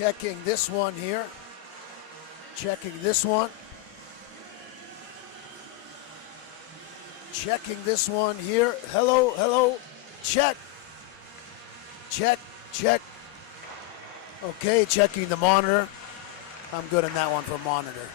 Checking this one here. Checking this one. Checking this one here. Hello, hello. Check. Check, check. Okay, checking the monitor. I'm good on that one for monitor.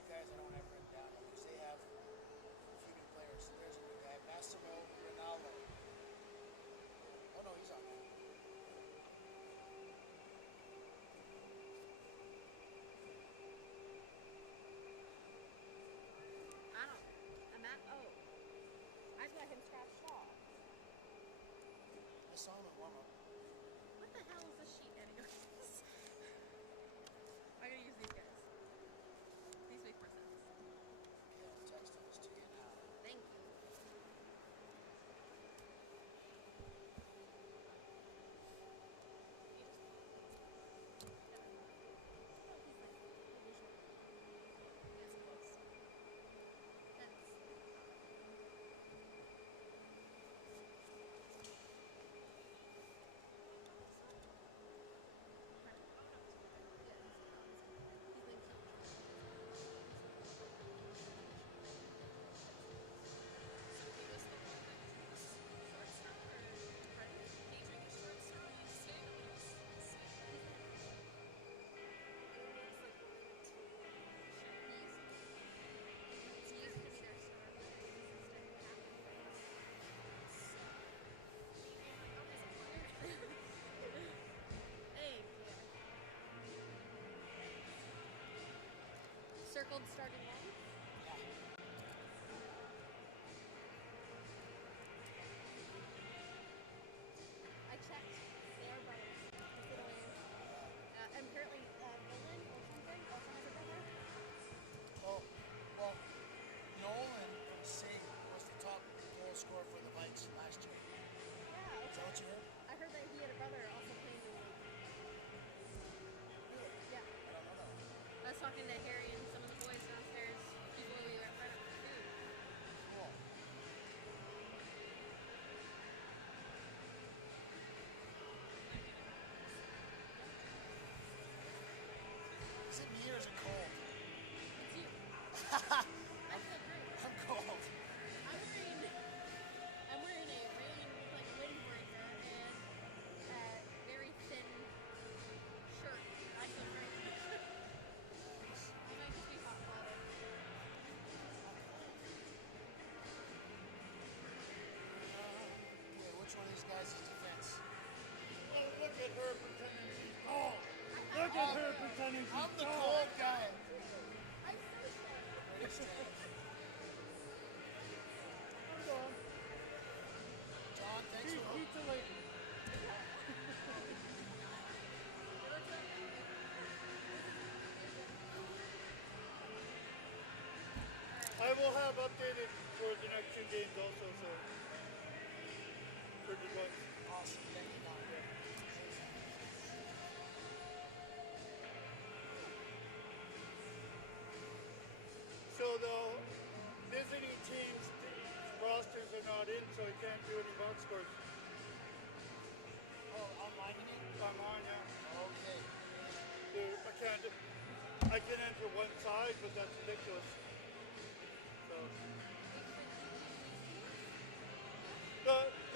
bunch of guys I don't have written down because they have a few good players. There's a good guy, Massimo Ronaldo. Oh no, he's on there. I just got him scratched off. I saw him at warm-up. What the hell is this sheet anyways? I'm gonna use these guys. These make more sense. Okay, I'll text those to you now. Thank you. Circled starting line? I checked their brothers. And apparently Nolan or something also has a brother. Oh, well, Nolan was the top goal scorer for the Vikes last year. Yeah, okay. Is that what you heard? I heard that he had a brother also playing in the league. Really? Yeah. I don't know that. I was talking to Harry and some of the boys downstairs before we went right up for food. Cool. Is it me or is it cold? It's you. I feel great. I'm cold. I'm wearing a windbreaker and a very thin shirt. I feel great. You might just be hot blooded. Okay, which one of these guys is defense? Oh, look at her pretending she's cold. Look at her pretending she's I'm the cold. cold guy. I'm so sorry. I'm gone. John, thanks She's for pizza lady. I will have updated for the next 2 games also, so for the ones. awesome. Thank you, Don. So the visiting teams' rosters are not in, so I can't do any box scores. Oh, online you mean? Online, yeah. Okay. I can enter one side, but that's ridiculous. So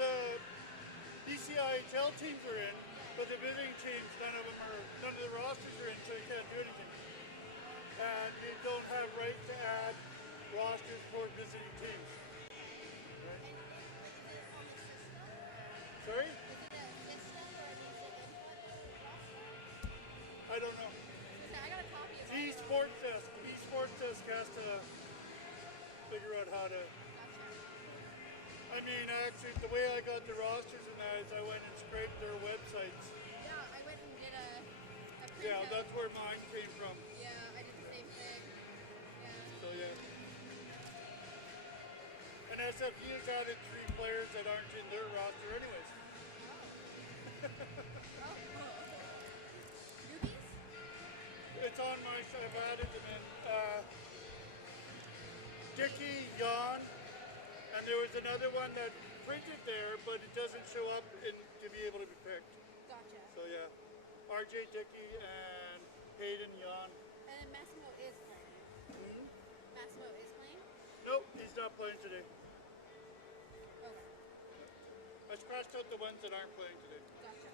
the BCIHL teams are in, but the visiting teams, none of the rosters are in, so you can't do anything. And they don't have right to add rosters for visiting teams. Right? And is it on the system? Sorry? Is it a system or is it input roster? I don't know. I got a copy of eSports Desk has to figure out how to. Gotcha. I mean, actually, the way I got the rosters and that is I went and scraped their websites. Yeah, I went and did a printout. Yeah, that's where mine came from. Yeah, I did the same thing. Yeah. So yeah. And SFU's added 3 players that aren't in their roster anyways. Oh, cool. Newbies? It's on my side. I've added them in. Dickie, Jan, and there was another one that printed there, but it doesn't show up to be able to be picked. Gotcha. So yeah, RJ, Dickie, and Hayden, Jan. And then Massimo is playing. Massimo is playing? Nope, he's not playing today. Okay. I scratched out the ones that aren't playing today. Gotcha.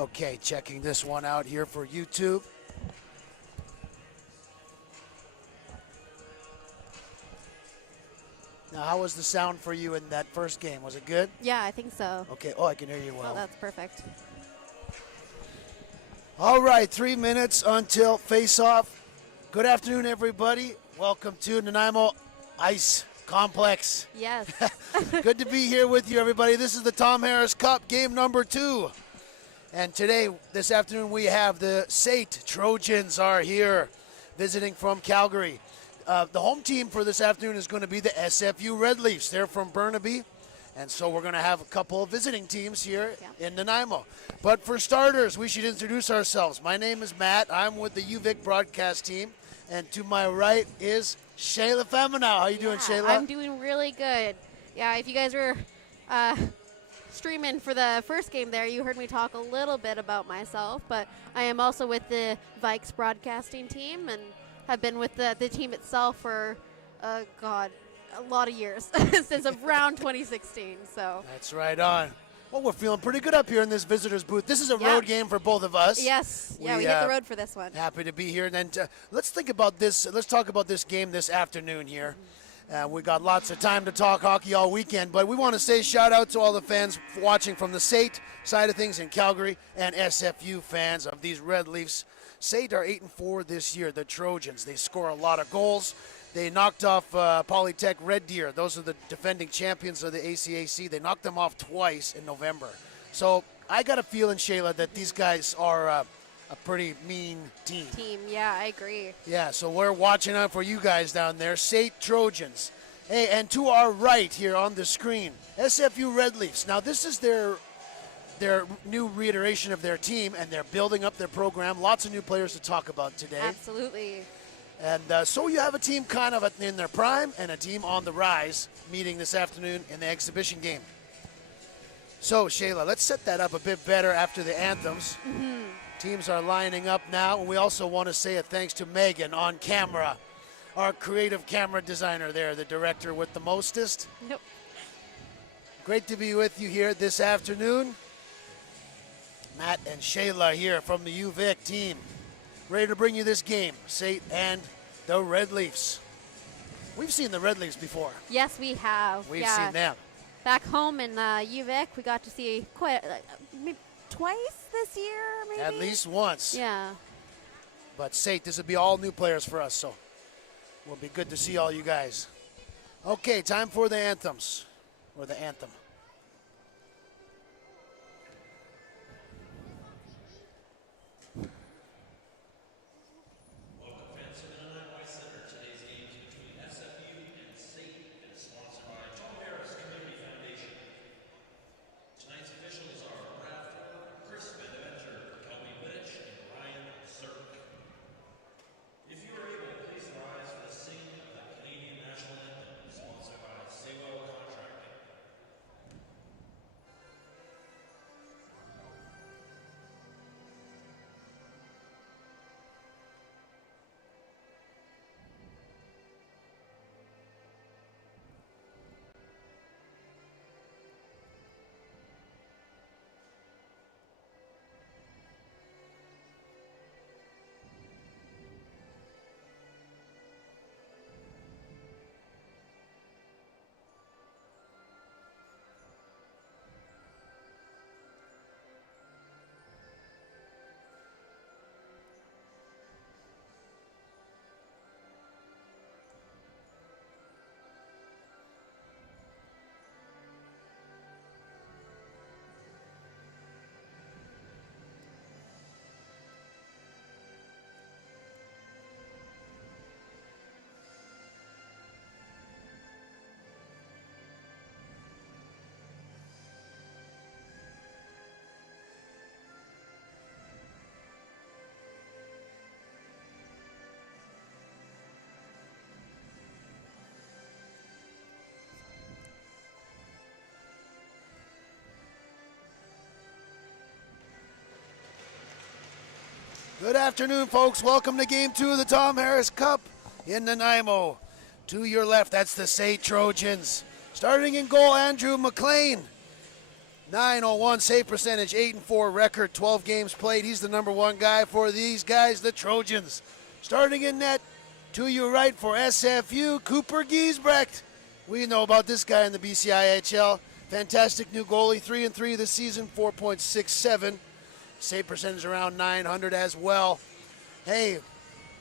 Okay, checking this one out here for YouTube. Now, how was the sound for you in that first game? Was it good? Yeah, I think so. Okay. Oh, I can hear you well. Oh, that's perfect. All right, 3 minutes until face-off. Good afternoon, everybody. Welcome to Nanaimo Ice Complex. Yes. Good to be here with you, everybody. This is the Tom Harris Cup, game number 2. And today, this afternoon, we have the SAIT Trojans are here, visiting from Calgary. The home team for this afternoon is going to be the SFU Red Leafs. They're from Burnaby. And so we're going to have a couple of visiting teams here in Nanaimo. But for starters, we should introduce ourselves. My name is Matt. I'm with the UVic broadcast team. And to my right is Shayla Feminau. How you doing, Shayla? I'm doing really good. Yeah, if you guys were streaming for the first game there, you heard me talk a little bit about myself. But I am also with the Vikes broadcasting team and have been with the team itself for, a lot of years, since around 2016. So that's right on. Well, we're feeling pretty good up here in this visitors booth. This is a road game for both of us. Yes. We hit the road for this one. Happy to be here. And then let's think about this. Let's talk about this game this afternoon here. We got lots of time to talk hockey all weekend, but we want to say shout out to all the fans watching from the SAIT side of things in Calgary and SFU fans of these Red Leafs. SAIT are 8-4 this year, the Trojans. They score a lot of goals. They knocked off Polytech Red Deer. Those are the defending champions of the ACAC. They knocked them off twice in November. So I got a feeling, Shayla, that these guys are a pretty mean team. Yeah, I agree. Yeah, so we're watching out for you guys down there. SAIT Trojans. Hey, and to our right here on the screen, SFU Red Leafs. Now this is their new reiteration of their team, and they're building up their program. Lots of new players to talk about today. Absolutely. And so you have a team kind of in their prime and a team on the rise meeting this afternoon in the exhibition game. So, Shayla, let's set that up a bit better after the anthems. Teams are lining up now, and we also want to say a thanks to Megan on camera, our creative camera designer there, the director with the mostest. Nope. Great to be with you here this afternoon. Matt and Shayla here from the UVic team, ready to bring you this game, SAIT and the Red Leafs. We've seen the Red Leafs before. Yes, we have. We've seen them. Back home in UVic, we got to see quite maybe twice this year, maybe? At least once. Yeah. But SAIT, this will be all new players for us, so we'll be good to see all you guys. Okay, time for the anthems, or the anthem. Good afternoon, folks. Welcome to Game 2 of the Tom Harris Cup in Nanaimo. To your left, that's the SAIT Trojans. Starting in goal, Andrew McLean. .901 save percentage, 8-4 record, 12 games played. He's the number one guy for these guys, the Trojans. Starting in net, to your right for SFU, Cooper Giesbrecht. We know about this guy in the BCIHL. Fantastic new goalie, 3-3 this season, 4.67. Save percentage around 900 as well. Hey,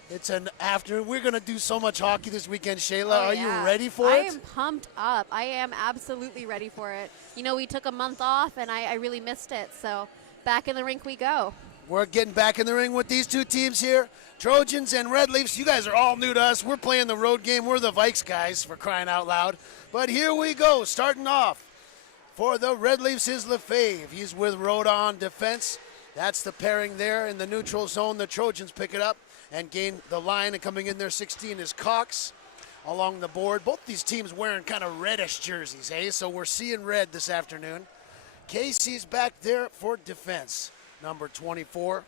it's an afternoon. We're going to do so much hockey this weekend, Shayla. Are you ready for it? I am pumped up. I am absolutely ready for it. You know, we took a month off, and I really missed it. So back in the rink we go. We're getting back in the ring with these two teams here. Trojans and Red Leafs. You guys are all new to us. We're playing the road game. We're the Vikes guys, for crying out loud. But here we go, starting off. For the Red Leafs is Lefebvre. He's with Rhoda on defense. That's the pairing there in the neutral zone. The Trojans pick it up and gain the line, and coming in there 16 is Cox along the board. Both these teams wearing kind of reddish jerseys, eh? So we're seeing red this afternoon. Casey's back there for defense. Number 24,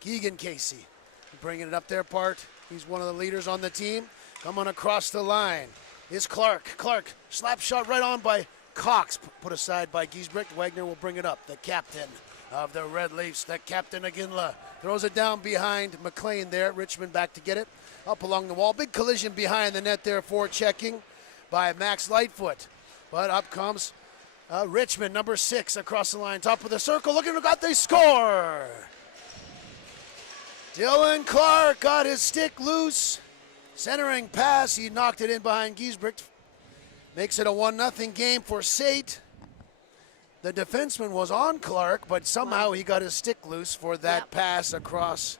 Keegan Casey. Bringing it up there, Part. He's one of the leaders on the team. Coming across the line is Clark. Clark, slap shot right on by Cox, put aside by Giesbrecht. Wagner will bring it up. The captain of the Red Leafs, the captain Aginla, throws it down behind McLean there. Richmond back to get it. Up along the wall. Big collision behind the net there for checking by Max Lightfoot. But up comes Richmond, number 6, across the line. Top of the circle, looking, they score! Dylan Clark got his stick loose. Centering pass, he knocked it in behind Giesbrecht. Makes it a 1-0 game for SAIT. The defenseman was on Clark, but somehow he got his stick loose for that pass across.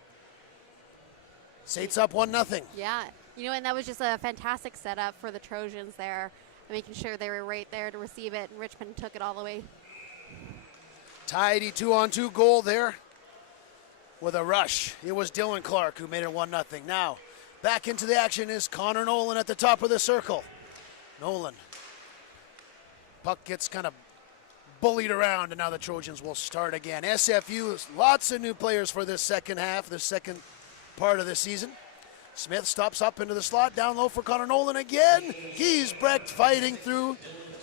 SAIT's up 1-0. Yeah, you know, and that was just a fantastic setup for the Trojans there, making sure they were right there to receive it, and Richmond took it all the way. Tidy 2-on-2 goal there with a rush. It was Dylan Clark who made it 1-0. Now, back into the action is Connor Nolan at the top of the circle. Nolan. Puck gets kind of bullied around, and now the Trojans will start again. SFU, lots of new players for this second half, the second part of the season. Smith stops up into the slot, down low for Connor Nolan again. Giesbrecht fighting through,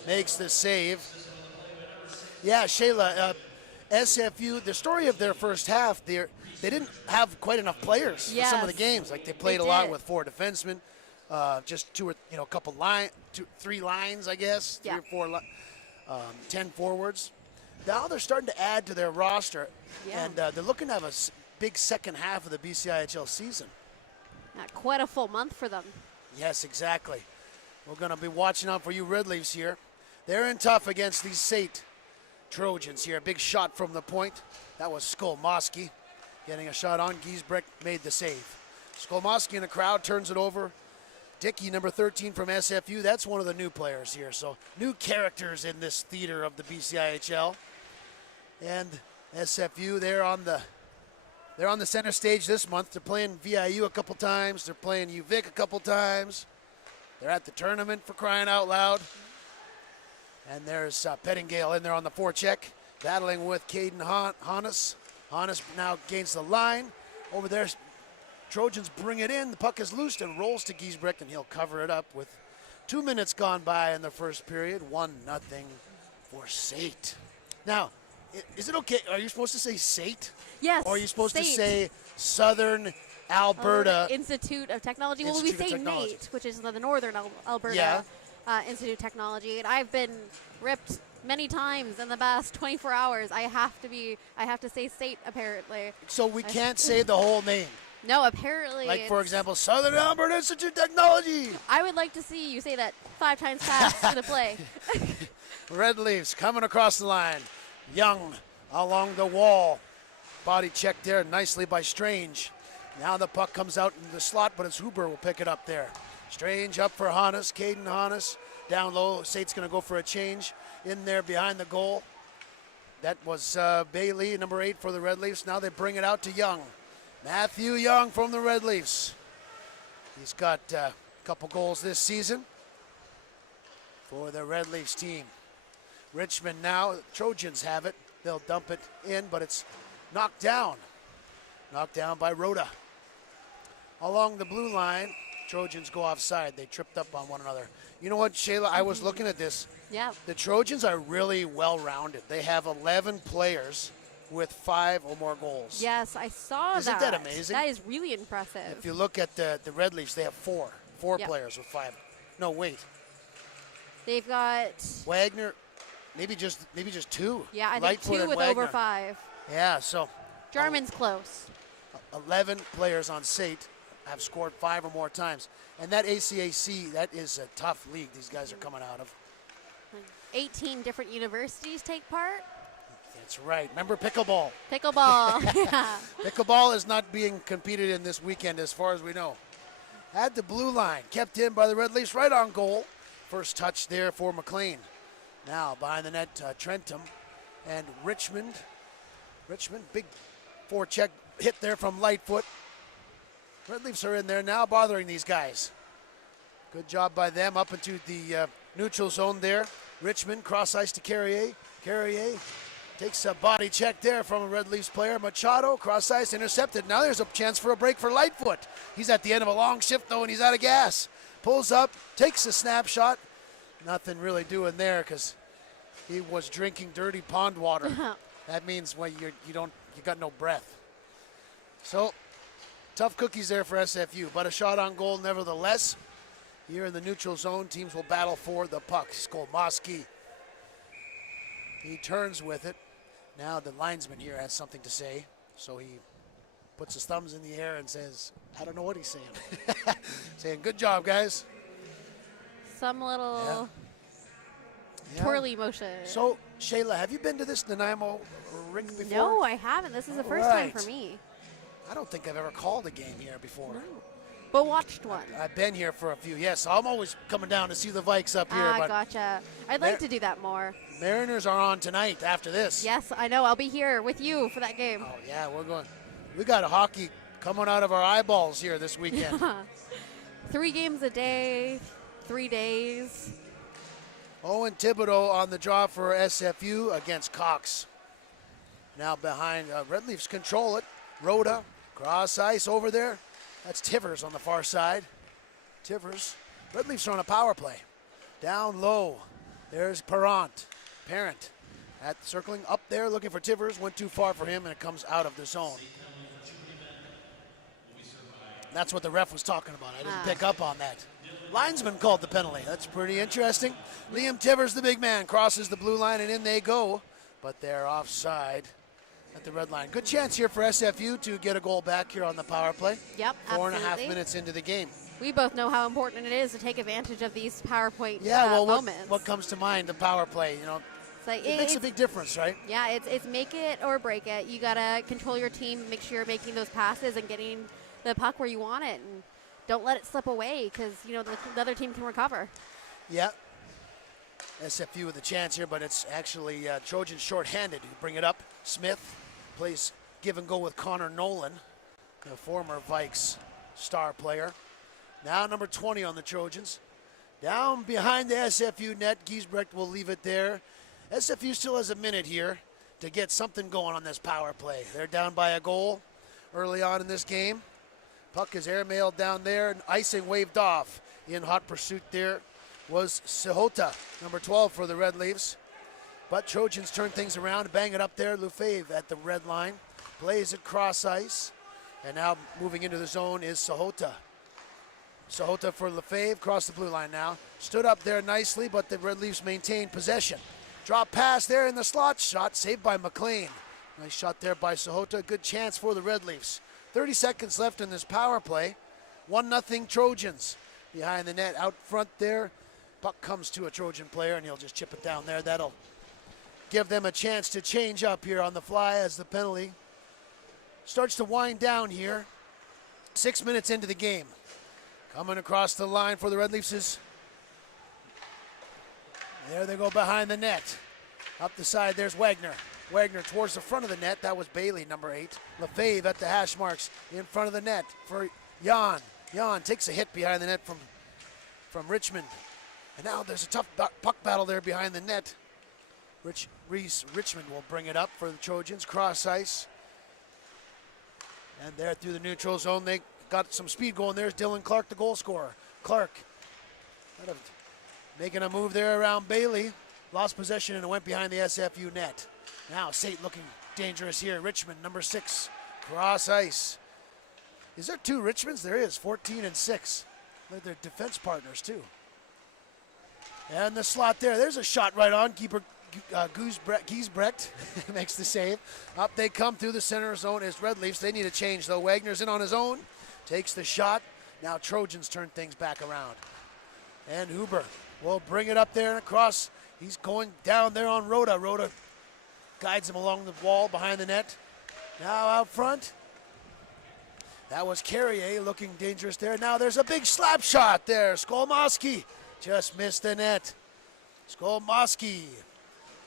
makes the save. Yeah, Shayla, SFU, the story of their first half, they didn't have quite enough players for some of the games. Like they played a lot with 4 defensemen, just a couple three lines, I guess, 3 or 4, 10 forwards. Now they're starting to add to their roster, and they're looking to have a big second half of the BCIHL season. Quite a full month for them. Yes, exactly. We're going to be watching out for you Red Leafs here. They're in tough against these SAIT Trojans here. A big shot from the point. That was Skolmoski getting a shot on. Giesbrecht made the save. Skolmoski in the crowd turns it over. Dickey, number 13 from SFU. That's one of the new players here. So new characters in this theater of the BCIHL. And SFU, they're on the center stage this month. They're playing VIU a couple times. They're playing UVic a couple times. They're at the tournament, for crying out loud. And there's Pettingale in there on the forecheck, battling with Caden Hannes. Hannes now gains the line. Over there, Trojans bring it in. The puck is loosed and rolls to Giesbrecht, and he'll cover it up with 2 minutes gone by in the first period. 1-0 for SAIT. Now, is it okay? Are you supposed to say SAIT? Yes. Or are you supposed to SAIT. say Southern Alberta Institute of Technology? Well, Institute we of say Technology. NATE, which is the Northern Alberta Institute of Technology, and I've been ripped many times in the past 24 hours. I have to say SAIT apparently. So we can't say the whole name. No, apparently. Like, for example, Southern Alberta Institute of Technology. I would like to see you say that 5 times fast for the play. Red Leafs coming across the line. Young along the wall. Body check there nicely by Strange. Now the puck comes out in the slot, but it's Huber will pick it up there. Strange up for Hannes, Caden Hannes. Down low, SAIT's going to go for a change in there behind the goal. That was Bailey, number 8 for the Red Leafs. Now they bring it out to Young. Matthew Young from the Red Leafs. He's got a couple goals this season for the Red Leafs team. Richmond now, Trojans have it. They'll dump it in, but it's knocked down. Knocked down by Rhoda. Along the blue line, Trojans go offside. They tripped up on one another. You know what, Shayla? I was looking at this. Yeah. The Trojans are really well-rounded. They have 11 players with 5 or more goals. Yes, I saw Isn't that amazing? That is really impressive. If you look at the Red Leafs, they have 4 Yep. players with 5. No, wait. They've got Wagner, maybe just 2. yeah, I think Lightfoot 2 and with Wagner. over 5. Yeah, so Jarman's close. 11 players on SAIT have scored 5 or more times. And that ACAC, that is a tough league these guys are coming out of. 18 different universities take part. That's right. Remember pickleball. Pickleball. Yeah. Pickleball is not being competed in this weekend as far as we know. At the blue line, kept in by the Red Leafs, right on goal. First touch there for McLean. Now behind the net, Trentham and Richmond. Richmond, big forecheck hit there from Lightfoot. Red Leafs are in there now bothering these guys. Good job by them up into the neutral zone there. Richmond cross ice to Carrier. Carrier takes a body check there from a Red Leafs player. Machado cross ice intercepted. Now there's a chance for a break for Lightfoot. He's at the end of a long shift though and he's out of gas. Pulls up, takes a snapshot. Nothing really doing there because he was drinking dirty pond water. That means when you got no breath. So tough cookies there for SFU, but a shot on goal nevertheless. Here in the neutral zone, teams will battle for the puck. Skolmoski. He turns with it. Now the linesman here has something to say, so he puts his thumbs in the air and says, I don't know what he's saying. Saying, good job, guys. Some little twirly motion. So, Shayla, have you been to this Nanaimo rink before? No, I haven't. This is the first time for me. I don't think I've ever called a game here before. No. But watched one. I've been here for a few. Yes, I'm always coming down to see the Vikes up here. But Gotcha. I'd like to do that more. Mariners are on tonight after this. Yes, I know. I'll be here with you for that game. Oh, yeah, we're going. We got hockey coming out of our eyeballs here this weekend. 3 games a day, 3 days. Owen Thibodeau on the draw for SFU against Cox. Now behind, Red Leafs control it. Rhoda, cross ice over there. That's Tivers on the far side. Tivers. Red Leafs are on a power play. Down low. There's Parent. Circling up there looking for Tivers. Went too far for him and it comes out of the zone. That's what the ref was talking about. I didn't pick up on that. Linesman called the penalty. That's pretty interesting. Liam Tivers, the big man, crosses the blue line and in they go. But they're offside at the red line. Good chance here for SFU to get a goal back here on the power play. Yep, 4.5 minutes into the game. We both know how important it is to take advantage of these PowerPoint moments. What comes to mind, the power play, It's like, it makes a big difference, right? Yeah, it's make it or break it. You got to control your team, make sure you're making those passes and getting the puck where you want it. And don't let it slip away because, the other team can recover. Yeah. SFU with a chance here, but it's actually Trojans shorthanded. You bring it up. Smith plays give and go with Connor Nolan, the former Vikes star player. Now number 20 on the Trojans. Down behind the SFU net. Giesbrecht will leave it there. SFU still has a minute here to get something going on this power play. They're down by a goal early on in this game. Puck is airmailed down there and icing waved off. In hot pursuit there was Sahota, number 12 for the Red Leafs. But Trojans turn things around, bang it up there. Lefebvre at the red line, plays it cross ice. And now moving into the zone is Sahota. Sahota for Lefebvre, cross the blue line now. Stood up there nicely, but the Red Leafs maintain possession. Drop pass there in the slot, shot saved by McLean. Nice shot there by Sahota, good chance for the Red Leafs. 30 seconds left in this power play. 1-0 Trojans. Behind the net, out front there. Puck comes to a Trojan player and he'll just chip it down there. That'll give them a chance to change up here on the fly as the penalty starts to wind down here. 6 minutes into the game. Coming across the line for the Red Leafs is, there they go behind the net. Up the side, there's Wagner. Wagner towards the front of the net. That was Bailey, number 8. Lefebvre at the hash marks in front of the net for Jan. Jan takes a hit behind the net from Richmond. And now there's a tough puck battle there behind the net. Richmond will bring it up for the Trojans. Cross ice. And there through the neutral zone they got some speed going. There's Dylan Clark, the goal scorer. Clark kind of making a move there around Bailey. Lost possession and it went behind the SFU net. Now SAIT looking dangerous here. Richmond, number 6, cross ice. Is there 2 Richmonds? There is, 14 and 6. They're defense partners too. And the slot there. There's a shot right on. Keeper Giesbrecht makes the save. Up they come through the center zone is Red Leafs. They need a change though. Wagner's in on his own. Takes the shot. Now Trojans turn things back around. And Huber will bring it up there and across. He's going down there on Rhoda. Rhoda guides him along the wall behind the net. Now out front. That was Carrier looking dangerous there. Now there's a big slap shot there. Skolmoski just missed the net. Skolmoski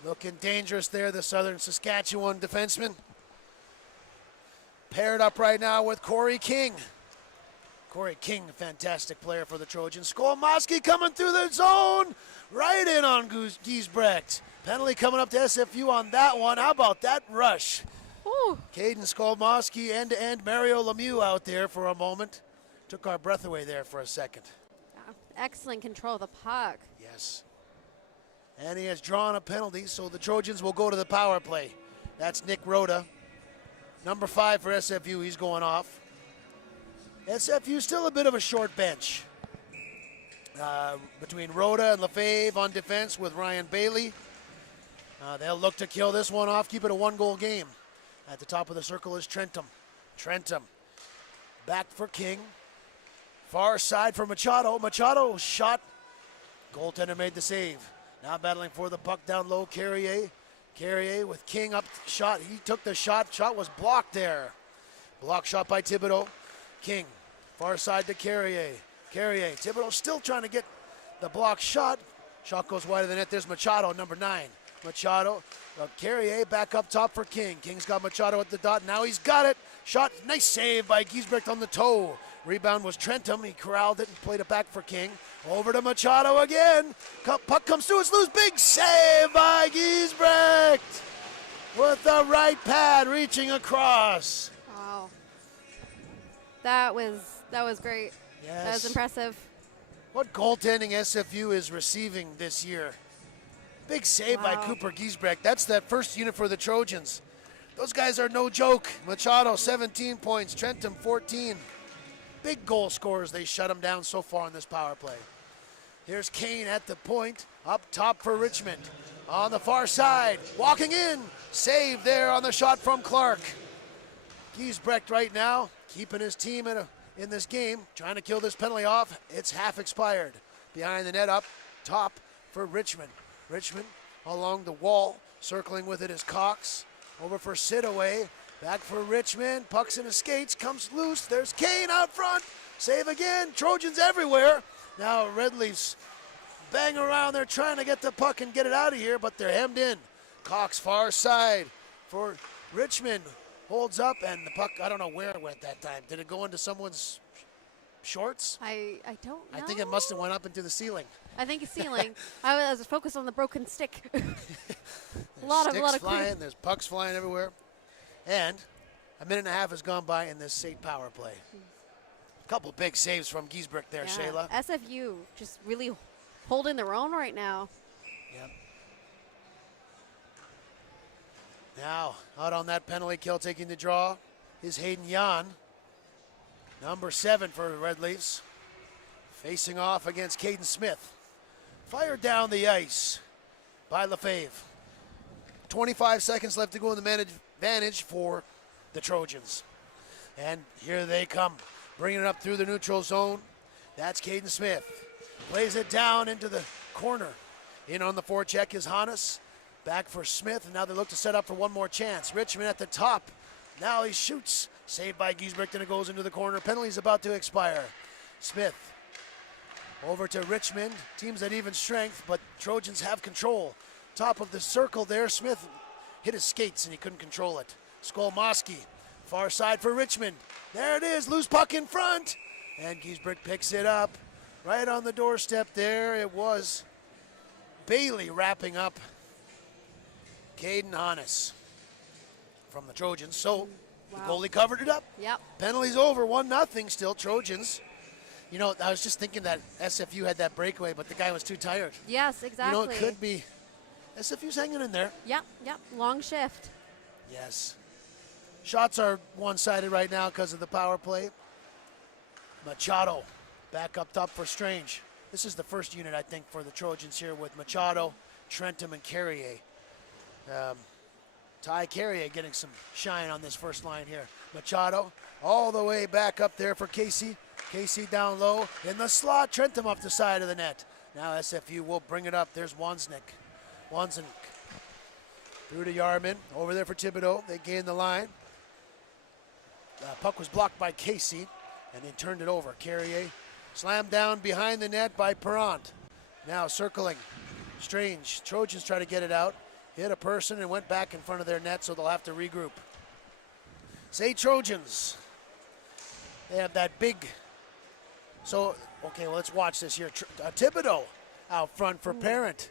looking dangerous there, the Southern Saskatchewan defenseman. Paired up right now with Corey King. Corey King, fantastic player for the Trojans. Skolmoski coming through the zone. Right in on Giesbrecht. Penalty coming up to SFU on that one. How about that rush? Ooh. Caden Skolmoski end-to-end. Mario Lemieux out there for a moment. Took our breath away there for a second. Excellent control of the puck. Yes. And he has drawn a penalty, so the Trojans will go to the power play. That's Nick Rhoda. Number 5 for SFU, he's going off. SFU still a bit of a short bench. Between Rhoda and Lefebvre on defense with Ryan Bailey. They'll look to kill this one off, keep it a 1-goal game. At the top of the circle is Trentum. Trentum back for King. Far side for Machado. Machado shot. Goaltender made the save. Now battling for the puck down low, Carrier. Carrier with King up shot. He took the shot. Shot was blocked there. Block shot by Thibodeau. King, far side to Carrier. Carrier, Thibodeau still trying to get the block shot. Shot goes wide of the net. There's Machado, number 9. Machado, Carrier back up top for King. King's got Machado at the dot. Now he's got it. Shot, nice save by Giesbrecht on the toe. Rebound was Trentum. He corralled it and played it back for King. Over to Machado again. Puck comes through. It's loose. Big save by Giesbrecht with the right pad reaching across. Wow. That was great. Yes. That was impressive. What goaltending SFU is receiving this year. Big save by Wow. Cooper Giesbrecht. That's that first unit for the Trojans. Those guys are no joke. Machado, 17 points. Trentum, 14. Big goal scorers. They shut them down so far in this power play. Here's Kane at the point. Up top for Richmond. On the far side. Walking in. Save there on the shot from Clark. Giesbrecht right now keeping his team in this game. Trying to kill this penalty off. It's half expired. Behind the net up top for Richmond. Richmond along the wall. Circling with it is Cox. Over for Sidaway. Back for Richmond. Puck's in his skates. Comes loose. There's Kane out front. Save again. Trojans everywhere. Now Red Leafs bang around. They're trying to get the puck and get it out of here, but they're hemmed in. Cox far side for Richmond. Holds up, and the puck, I don't know where it went that time. Did it go into someone's shorts? I don't know. I think it must have went up into the ceiling. I think it's ceiling. I was focused on the broken stick. a lot Sticks of flying, there's pucks flying everywhere. And a minute and a half has gone by in this SAIT power play. A couple big saves from Giesbrecht there, Yeah. Shayla. SFU just really holding their own right now. Yep. Now, out on that penalty kill, taking the draw is Hayden Jan. Number 7 for the Red Leafs. Facing off against Caden Smith. Fired down the ice by Lefebvre. 25 seconds left to go in the advantage for the Trojans. And here they come, bringing it up through the neutral zone. That's Caden Smith. Plays it down into the corner. In on the forecheck is Hannes. Back for Smith, and now they look to set up for one more chance. Richmond at the top. Now he shoots. Saved by Giesbrecht, and it goes into the corner. Penalty's about to expire. Smith over to Richmond. Teams at even strength, but Trojans have control. Top of the circle there. Smith hit his skates, and he couldn't control it. Skolmoski, far side for Richmond. There it is, loose puck in front. And Giesbrecht picks it up. Right on the doorstep there, it was Bailey wrapping up Caden Hannes from the Trojans. So The goalie covered it up. Yep. Penalties over, 1-0 still, Trojans. You know, I was just thinking that SFU had that breakaway, but the guy was too tired. Yes, exactly. You know, it could be. SFU's hanging in there. Yep. Long shift. Yes. Shots are one-sided right now because of the power play. Machado back up top for Strange. This is the first unit, I think, for the Trojans here with Machado, Trentum, and Carrier. Ty Carrier getting some shine on this first line here. Machado all the way back up there for Casey. Casey down low in the slot. Trentum off the side of the net. Now SFU will bring it up. There's Wanznik. Through to Yarman. Over there for Thibodeau. They gain the line. Puck was blocked by Casey, and they turned it over. Carrier slammed down behind the net by Perrant. Now circling. Strange. Trojans try to get it out. Hit a person and went back in front of their net, so they'll have to regroup. SAIT Trojans. They have that big. So, okay, well, let's watch this here. Thibodeau out front for Parent.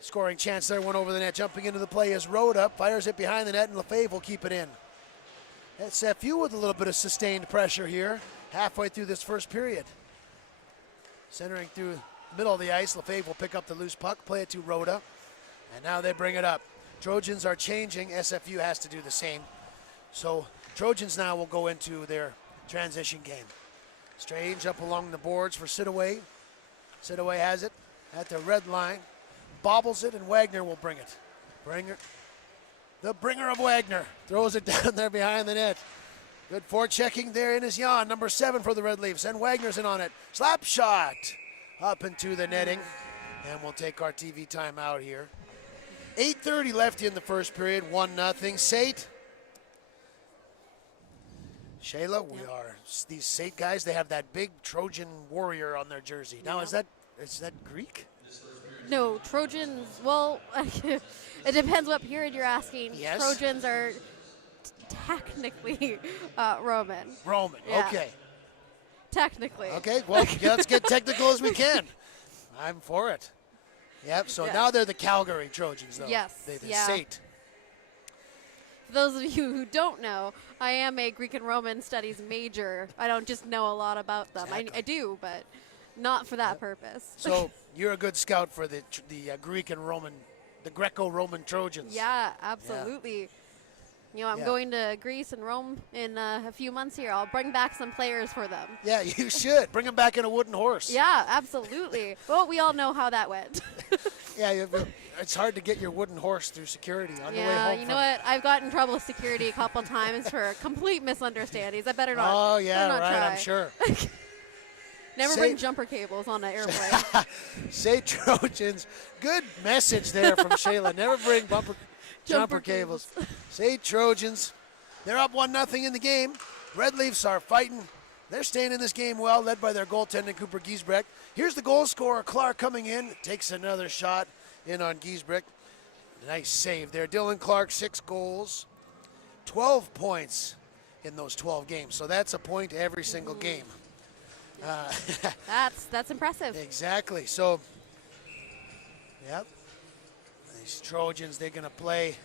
Scoring chance there, went over the net. Jumping into the play is Rhoda. Fires it behind the net, and Lefebvre will keep it in. SFU with a little bit of sustained pressure here, halfway through this first period. Centering through the middle of the ice, Lefebvre will pick up the loose puck, play it to Rhoda. And now they bring it up. Trojans are changing. SFU has to do the same. So Trojans now will go into their transition game. Strange up along the boards for Sidaway. Sidaway has it at the red line. Bobbles it, and Wagner will bring it. The bringer of Wagner throws it down there behind the net. Good forechecking there in his yawn. Number 7 for the Red Leafs. And Wagner's in on it. Slap shot up into the netting. And we'll take our TV timeout here. 8:30 left in the first period, 1-0. SAIT. Shayla, these SAIT guys, they have that big Trojan warrior on their jersey. Now, is that Greek? No, Trojans, well, it depends what period you're asking. Yes. Trojans are technically Roman. Roman, Yeah. okay. Technically. Okay, well, let's get technical as we can. I'm for it. Yep, so now they're the Calgary Trojans, though. Yes, They're the yeah. SAIT. For those of you who don't know, I am a Greek and Roman studies major. I don't just know a lot about them. Exactly. I do, but not for that purpose. So you're a good scout for the Greek and Roman, the Greco-Roman Trojans. Yeah, absolutely. You know, I'm going to Greece and Rome in a few months here. I'll bring back some players for them. Yeah, you should. Bring them back in a wooden horse. Yeah, absolutely. Well, we all know how that went. Yeah, it's hard to get your wooden horse through security on the way home. Yeah, you know what? I've gotten in trouble with security a couple times for complete misunderstandings. I better not. Oh, yeah, better not right, try. I'm sure. Never bring jumper cables on an airplane. Say Trojans. Good message there from Shayla. Never bring jumper cables. Say Trojans. They're up 1-0 in the game. Red Leafs are fighting. They're staying in this game well, led by their goaltender, Cooper Giesbrecht. Here's the goal scorer, Clark, coming in. Takes another shot in on Giesbrecht. Nice save there. Dylan Clark, 6 goals, 12 points in those 12 games. So that's a point every single game. That's impressive. Exactly. So, yep. These Trojans, they're going to play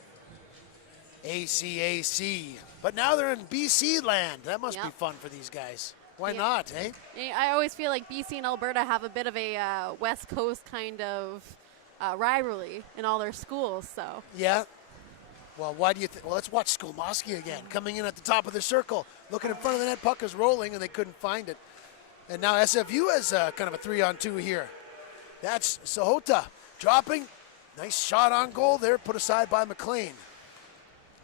ACAC. But now they're in BC land. That must be fun for these guys. Why not, eh? I always feel like BC and Alberta have a bit of a West Coast kind of rivalry in all their schools. So Yeah. Well, why do you think? Well, let's watch Skolmoski again. Coming in at the top of the circle. Looking in front of the net. Puck is rolling, and they couldn't find it. And now SFU has kind of a 3-on-2 here. That's Sahota dropping. Nice shot on goal there, put aside by McLean.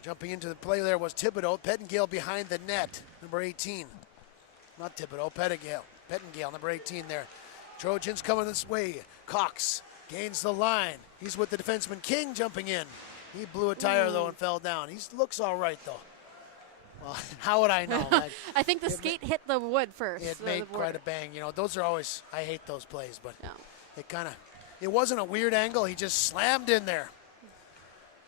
Jumping into the play there was Thibodeau. Pettingale behind the net, number 18. Not Thibodeau, Pettingale, number 18 there. Trojans coming this way. Cox gains the line. He's with the defenseman King jumping in. He blew a tire, though, and fell down. He looks all right, though. Well, how would I know? I think the skate hit the wood first. It made quite a bang. You know, those are always, I hate those plays, but it wasn't a weird angle. He just slammed in there.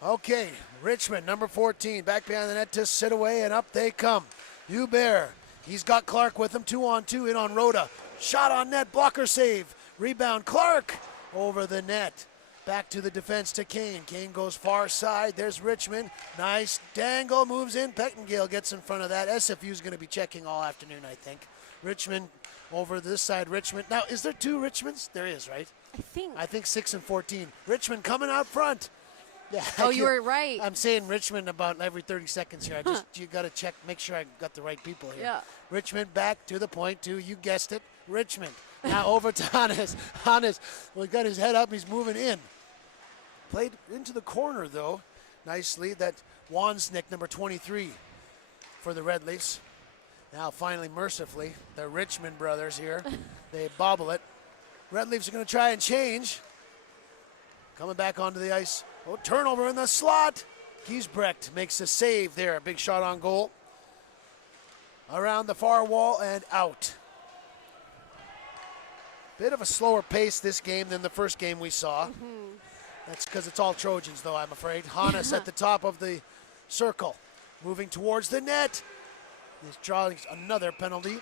Okay, Richmond, number 14, back behind the net to Sidaway, and up they come. Hubert, he's got Clark with him, 2-on-2 in on Rhoda. Shot on net, blocker save. Rebound, Clark over the net. Back to the defense to Kane. Kane goes far side. There's Richmond. Nice dangle. Moves in. Pettengale gets in front of that. SFU's going to be checking all afternoon, I think. Richmond over this side. Richmond. Now, is there 2 Richmonds? There is, right? I think 6 and 14. Richmond coming out front. Yeah. Oh, you were right. I'm saying Richmond about every 30 seconds here. You got to check, make sure I got the right people here. Yeah. Richmond back to the point, too. You guessed it. Richmond. Now over to Hannes. Hannes, well, he got his head up. He's moving in. Played into the corner, though, nicely. That Wansnick, number 23, for the Red Leafs. Now, finally, mercifully, the Richmond brothers here. They bobble it. Red Leafs are going to try and change. Coming back onto the ice. Oh, turnover in the slot. Giesbrecht makes a save there. A big shot on goal. Around the far wall and out. Bit of a slower pace this game than the first game we saw. That's because it's all Trojans, though, I'm afraid. Hannes at the top of the circle. Moving towards the net. He's drawing another penalty.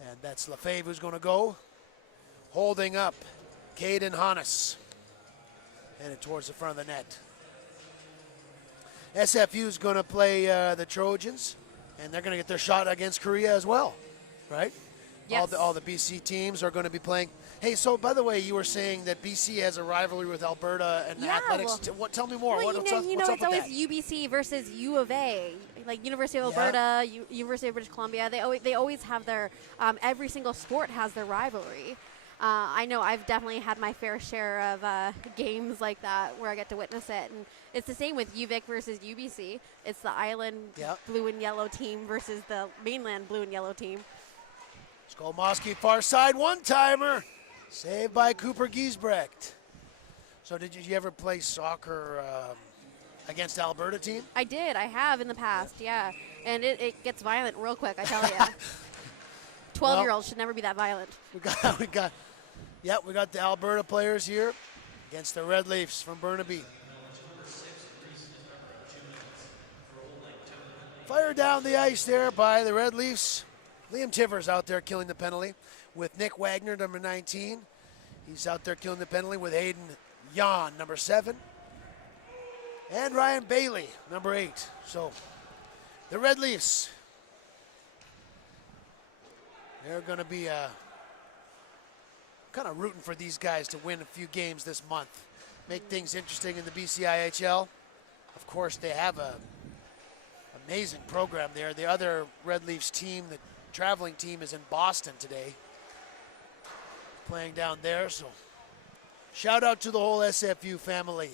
And that's Lefebvre who's going to go. Holding up Caden Hannes. Headed towards the front of the net. SFU is going to play the Trojans. And they're going to get their shot against Korea as well, right? Yes. All the BC teams are going to be playing. Hey, so by the way, you were saying that BC has a rivalry with Alberta and athletics. Tell me more. Well, What's up it's with always that? UBC versus U of A, like University of Alberta, University of British Columbia. They always have their every single sport has their rivalry. I know I've definitely had my fair share of games like that where I get to witness it, and it's the same with UVic versus UBC. It's the island blue and yellow team versus the mainland blue and yellow team. Skolmoski far side one-timer. Saved by Cooper Giesbrecht. So did you ever play soccer against the Alberta team? I did. I have in the past, yeah. And it gets violent real quick, I tell you. 12-year-olds should never be that violent. We got the Alberta players here against the Red Leafs from Burnaby. Fire down the ice there by the Red Leafs. Liam Tivers out there killing the penalty with Nick Wagner, number 19. He's out there killing the penalty with Hayden Jan, number 7. And Ryan Bailey, number 8. So the Red Leafs, they're going to be kind of rooting for these guys to win a few games this month. Make things interesting in the BCIHL. Of course, they have a amazing program there. The other Red Leafs team, the traveling team, is in Boston today, playing down there. So shout out to the whole SFU family.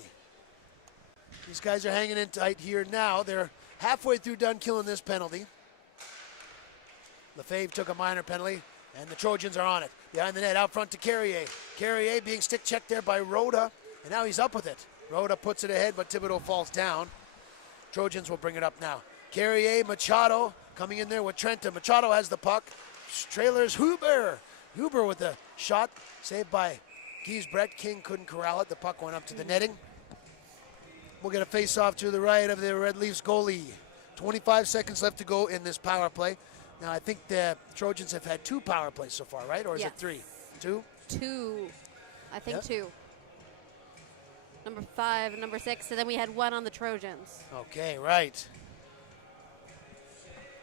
These guys are hanging in tight here now. They're halfway through done killing this penalty. Lefebvre took a minor penalty, and the Trojans are on it. Behind the net, out front to Carrier. Carrier being stick checked there by Rhoda, and now he's up with it. Rhoda puts it ahead, but Thibodeau falls down. Trojans will bring it up now. Carrier, Machado coming in there with Trenton. Machado has the puck. Trailers Huber. Huber with the shot, saved by Giesbrecht. King couldn't corral it. The puck went up to the netting. We'll get a face-off to the right of the Red Leafs goalie. 25 seconds left to go in this power play. Now, I think the Trojans have had 2 power plays so far, right? Or is it 3? 2? 2. I think 2. Number 5 and number 6, and then we had 1 on the Trojans. Okay, right.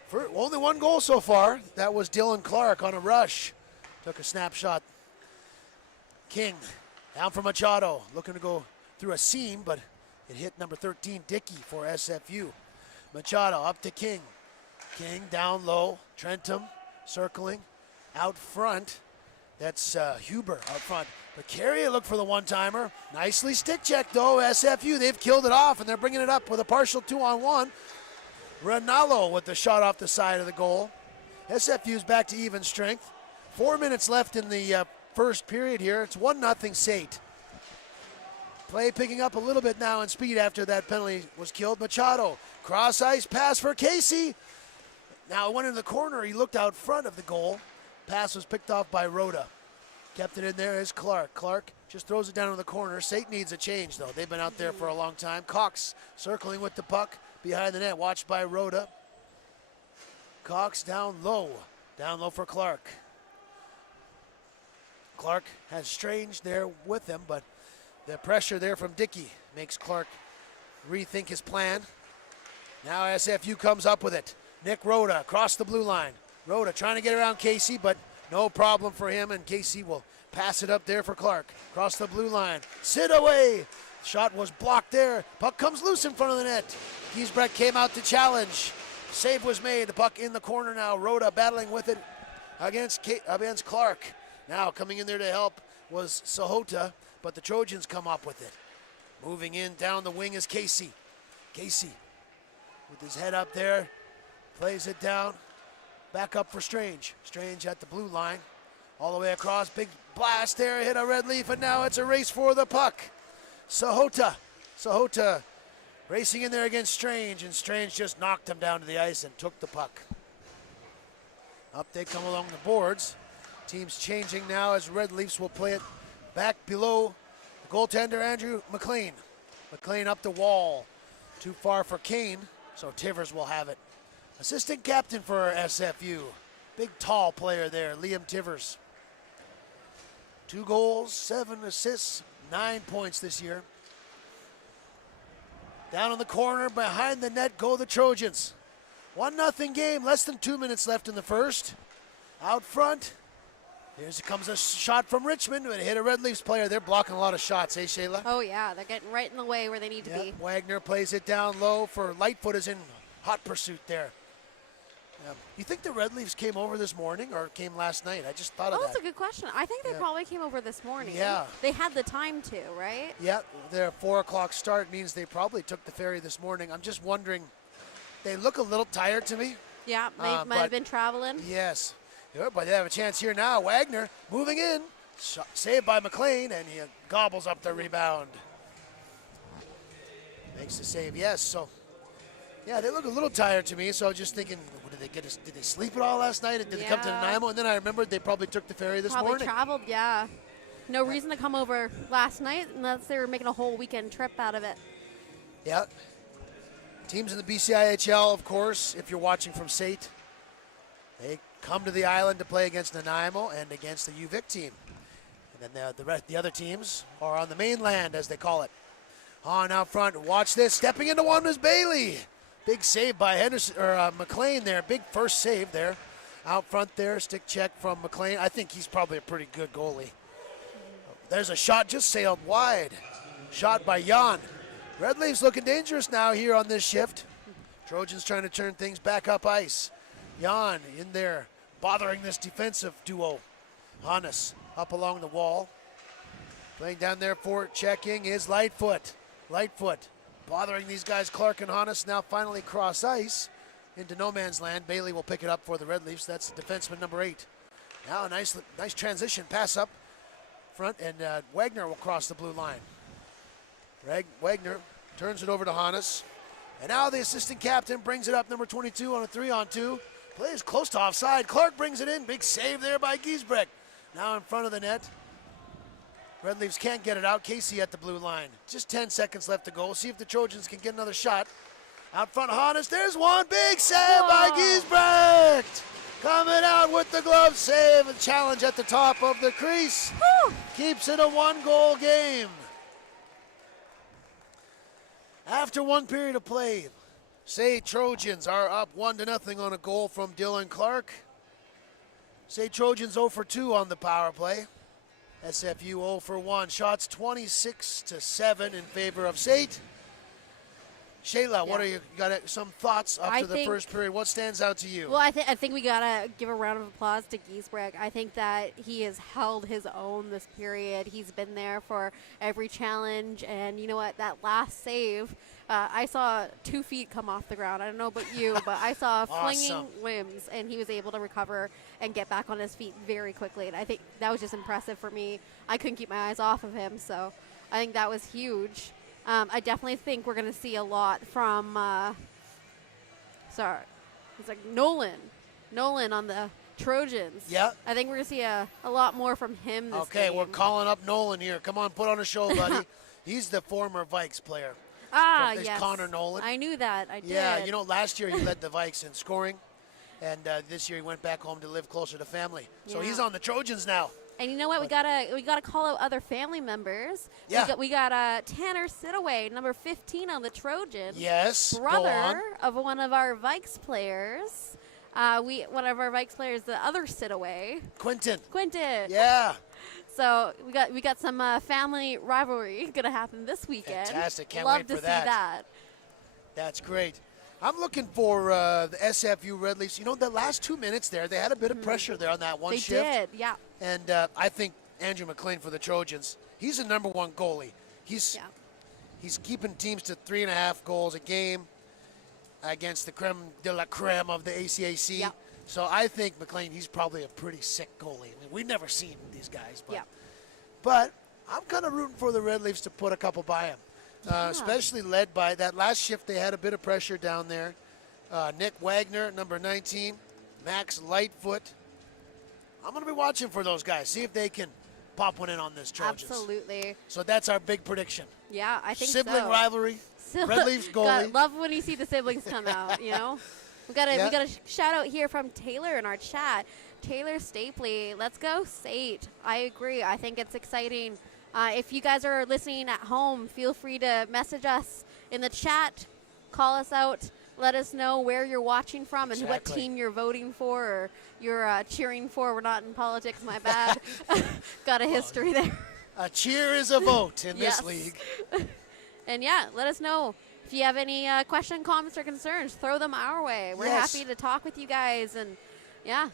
For only 1 goal so far. That was Dylan Clark on a rush. Took a snapshot. King down for Machado. Looking to go through a seam, but it hit number 13, Dickey, for SFU. Machado up to King. King down low. Trentum circling out front. That's Huber out front. But Carrier looked for the one-timer. Nicely stick checked, though. SFU, they've killed it off, and they're bringing it up with a partial 2-on-1. Ranallo with the shot off the side of the goal. SFU's back to even strength. 4 minutes left in the first period here. It's 1-0 SAIT. Play picking up a little bit now in speed after that penalty was killed. Machado, cross-ice pass for Casey. Now it went in the corner. He looked out front of the goal. Pass was picked off by Rhoda. Kept it in there is Clark. Clark just throws it down in the corner. SAIT needs a change, though. They've been out there for a long time. Cox circling with the puck behind the net, watched by Rhoda. Cox down low for Clark. Clark has Strange there with him, but The pressure there from Dickey makes Clark rethink his plan. Now SFU comes up with it. Nick Rhoda across the blue line. Rhoda trying to get around Casey, but no problem for him, and Casey will pass it up there for Clark. Across the blue line. Sit away. Shot was blocked there. Puck comes loose in front of the net. Giesbrecht came out to challenge. Save was made. The puck in the corner now. Rhoda battling with it against Clark. Now coming in there to help was Sahota, but the Trojans come up with it. Moving in down the wing is Casey. Casey with his head up there, plays it down. Back up for Strange. Strange at the blue line. All the way across, big blast there, hit a red leaf, and now it's a race for the puck. Sahota racing in there against Strange, and Strange just knocked him down to the ice and took the puck. Up they come along the boards. Teams changing now as Red Leafs will play it back below the goaltender Andrew McLean. McLean up the wall. Too far for Kane, so Tivers will have it. Assistant captain for SFU. Big tall player there, Liam Tivers. 2 goals, 7 assists, 9 points this year. Down in the corner, behind the net go the Trojans. 1-0 game, less than 2 minutes left in the first. Out front, here comes a shot from Richmond. It hit a Red Leafs player. They're blocking a lot of shots, eh, Shayla? Oh, yeah, they're getting right in the way where they need to be. Wagner plays it down low for Lightfoot is in hot pursuit there. You think the Red Leafs came over this morning or came last night? I just thought of that. That's a good question. I think they probably came over this morning. Yeah. They had the time to, right? Yeah, their 4 o'clock start means they probably took the ferry this morning. I'm just wondering, they look a little tired to me. Yeah, they might have been traveling. Yes, but they have a chance here now. Wagner moving in, saved by McLean, and he gobbles up the rebound. Makes the save, yes. So, yeah, they look a little tired to me, so I was just thinking, did they sleep at all last night? Did they come to Nanaimo? And then I remembered they probably took the ferry this morning. Probably traveled, yeah. No reason to come over last night unless they were making a whole weekend trip out of it. Yeah. Teams in the BCIHL, of course, if you're watching from SAIT, they come to the island to play against Nanaimo and against the UVic team. And then the other teams are on the mainland, as they call it. On out front, watch this. Stepping into one is Bailey. Big save by Henderson or McLean there. Big first save there. Out front there, stick check from McLean. I think he's probably a pretty good goalie. There's a shot just sailed wide. Shot by Jan. Red Leafs looking dangerous now here on this shift. Trojans trying to turn things back up ice. Jan in there, bothering this defensive duo. Hannes up along the wall. Playing down there for checking is Lightfoot. Lightfoot bothering these guys, Clark and Hannes, now finally cross ice into no man's land. Bailey will pick it up for the Red Leafs. That's defenseman number 8. Now a nice transition pass up front, and Wagner will cross the blue line. Wagner turns it over to Hannes. And now the assistant captain brings it up, number 22 on a 3-on-2. Plays close to offside. Clark brings it in. Big save there by Giesbrecht. Now in front of the net. Red Leafs can't get it out. Casey at the blue line. Just 10 seconds left to go. See if the Trojans can get another shot. Out front, Hannes. There's one. Big save by Giesbrecht. Coming out with the glove save and challenge at the top of the crease. Woo. Keeps it a 1-goal game. After 1 period of play, SAIT Trojans are up 1-0 on a goal from Dylan Clark. SAIT Trojans 0 for 2 on the power play. SFU 0 for 1. Shots 26-7 in favor of SAIT. Shayla, what are you got some thoughts after the first period? What stands out to you? Well, I think we gotta give a round of applause to Giesbrecht. I think that he has held his own this period. He's been there for every challenge, and you know what? That last save, I saw 2 feet come off the ground. I don't know about you, but I saw flinging limbs, and he was able to recover and get back on his feet very quickly. And I think that was just impressive for me. I couldn't keep my eyes off of him, so I think that was huge. I definitely think we're going to see a lot from, it's like Nolan on the Trojans. Yeah. I think we're going to see a lot more from him this game. Okay, we're calling up Nolan here. Come on, put on a show, buddy. He's the former Vikes player. Yes. Connor Nolan. I knew that. I did. Yeah, you know, last year he led the Vikes in scoring, and this year he went back home to live closer to family. So he's on the Trojans now. And you know what? We gotta call out other family members. Yeah. We got Tanner Sitaway, number 15 on the Trojans. Yes. Go Brother on. of one of our Vikes players. One of our Vikes players, the other Sitaway. Quinton. Yeah. Yeah. So we got some family rivalry gonna happen this weekend. Fantastic. Can't Love wait to for see that. that. That's great. I'm looking for the SFU Red Leafs. You know, the last 2 minutes there, they had a bit of pressure there on that one They shift. did, yeah. And I think Andrew McLean for the Trojans, he's the number one goalie. He's keeping teams to 3.5 goals a game against the creme de la creme of the ACAC. Yep. So I think McLean, he's probably a pretty sick goalie. I mean, we've never seen these guys. But, Yeah. but I'm kind of rooting for the Red Leafs to put a couple by him. Especially led by that last shift. They had a bit of pressure down there. Nick Wagner, number 19. Max Lightfoot. I'm going to be watching for those guys. See if they can pop one in on this Trojans. Absolutely. So that's our big prediction. Yeah, I think Sibling so. rivalry. Red Leafs goalie. Love when you see the siblings come out, you know? We got a shout out here from Taylor in our chat. Taylor Stapley, let's go SAIT. I agree. I think it's exciting. If you guys are listening at home, feel free to message us in the chat, call us out, let us know where you're watching from and what team you're voting for or you're cheering for. We're not in politics, my bad. Got a history there. A cheer is a vote in this league. And yeah, let us know. If you have any questions, comments, or concerns, throw them our way. We're happy to talk with you guys. And yeah.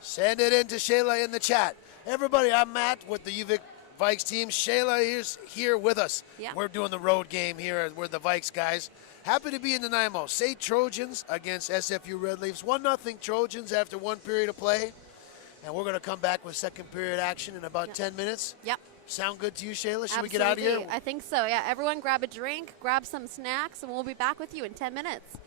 Send it in to Shayla in the chat. Everybody, I'm Matt with the UVic Vikes team. Shayla is here with us. Yeah. We're doing the road game here. We're the Vikes guys. Happy to be in Nanaimo. SAIT Trojans against SFU Red Leafs. 1-0 Trojans after one period of play. And we're going to come back with second period action in about 10 minutes. Yep. Sound good to you, Shayla? Should Absolutely. we get out of here? I think so. Yeah, everyone grab a drink, grab some snacks, and we'll be back with you in 10 minutes.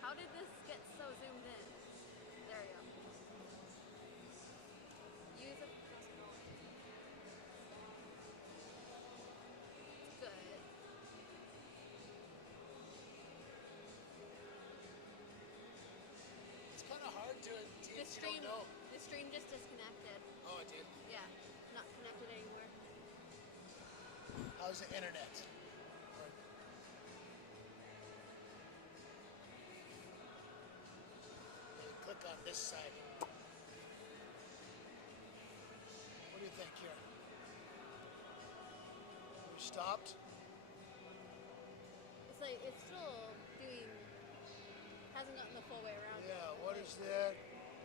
How did this get so zoomed in? There you go. Use it. Good. It's kind of hard to The stream just disconnected. Oh, it did? Yeah, not connected anymore. How's the internet? Click on this side. What do you think here? We stopped? It's like it's still doing. Hasn't gotten the full way around. Yeah. What is that?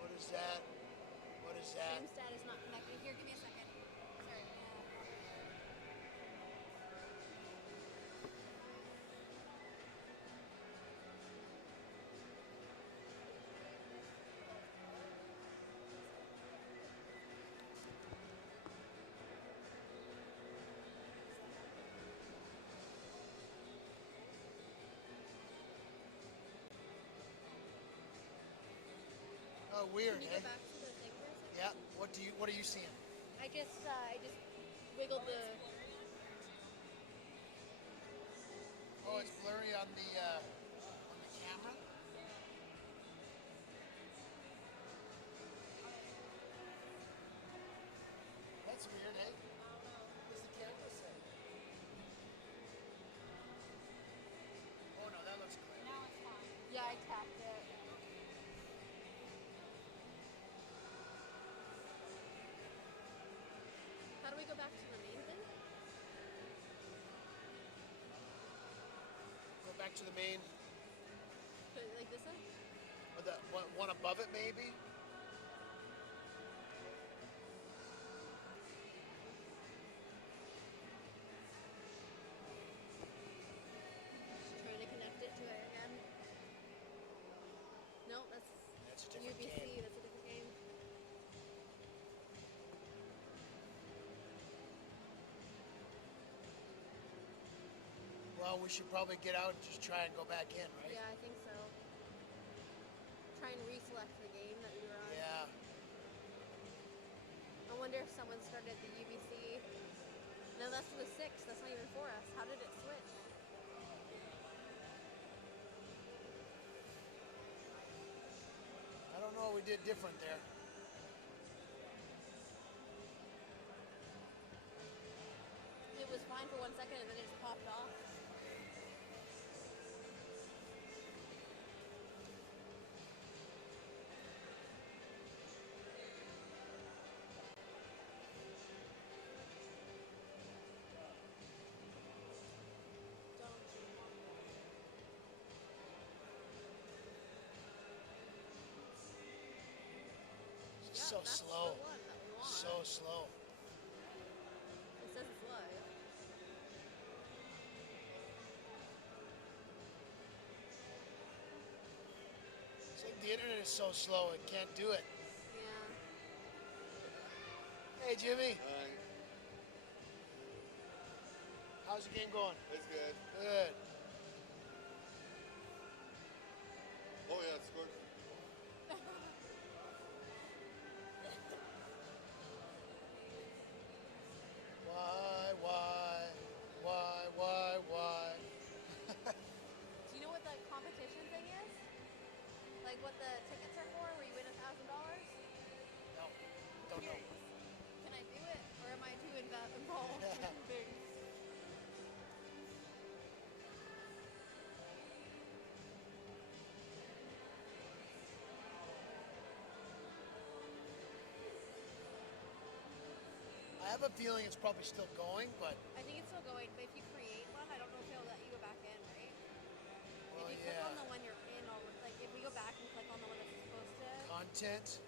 What is that? What is that? Stream status not connected. Here, give me a second. Sorry. Oh, weird, Can you eh? go back to the thing for a second? Yeah. What are you seeing? I just wiggled the. Oh, it's blurry on the camera. That's weird, eh? What does the camera say? Oh no, that looks clear. Now it's fine. Yeah, I tapped it. How do we go back to the main thing? Go back to the main. Like this one? Or the one above it, maybe. Trying to connect it to it again. No, that's That's a different UBC. game. That's a different game. Well, we should probably get out and just try and go back in, right? Yeah, I think so. Try and reselect the game that we were on. Yeah. I wonder if someone started the UBC. No, that's for the 6. That's not even for us. How did it switch? we did different there? It was fine for 1 second and then it just popped off. So slow. So slow. It says it's live. It's like the internet is so slow, it can't do it. Yeah. Hey, Jimmy. Hi. How's the game going? It's good. Good. Oh yeah, it's good. Why? Do you know what the competition thing is? Like what the tickets are for, where you win $1,000? No, don't know. Can I do it, or am I too involved in things? I have a feeling it's probably still going, but I think it's still going, but if you create one, I don't know if it'll let you go back in, right? well, If you click on the yeah. one you're in, or like if we go back and click on the one that's supposed to, Content.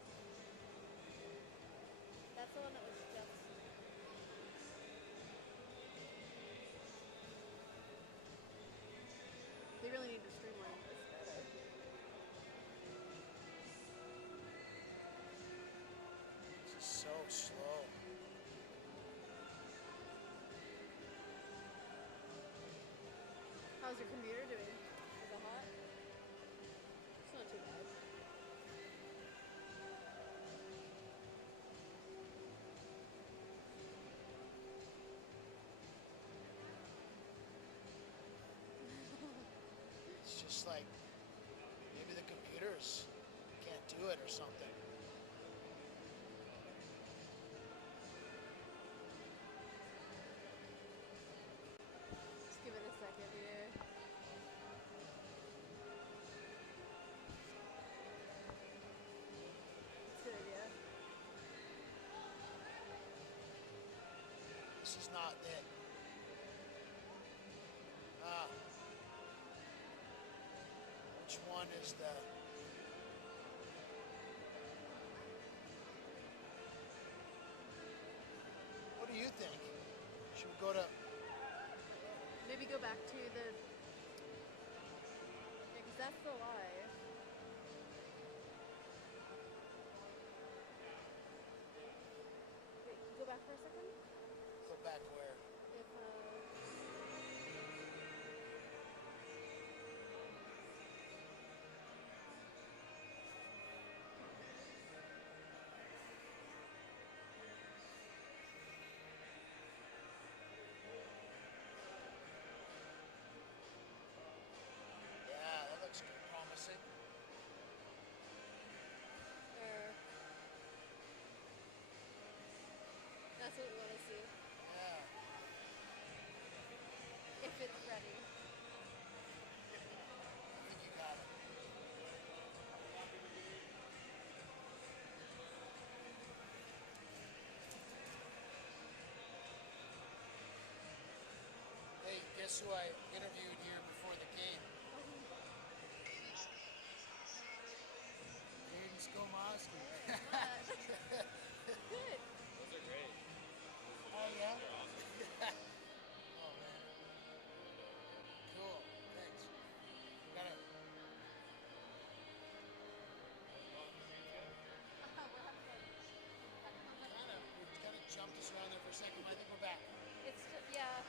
that's the one that was just. They really need to streamline this better. This is so slow. How's your computer doing? Is it hot? It's not too bad. It's just like maybe the computers can't do it or something. Just give it a second here. That's a good idea. This is not it. Ah. Which one is the... What do you think? Should we go to... Maybe go back to the. Yeah, because that's the live. Wait, go back for a second. Go back where? If Yeah, that looks good, promising. that's what we want to see. Yeah. If it's ready. I think you got it. Hey, guess who I interviewed here before the game? Hayden Skomoski. Good. Those are great. Oh, yeah? They're awesome. Oh, man. Cool. Thanks. Got it. We kind of jumped us around there for a second, but I think we're back. It's just, yeah.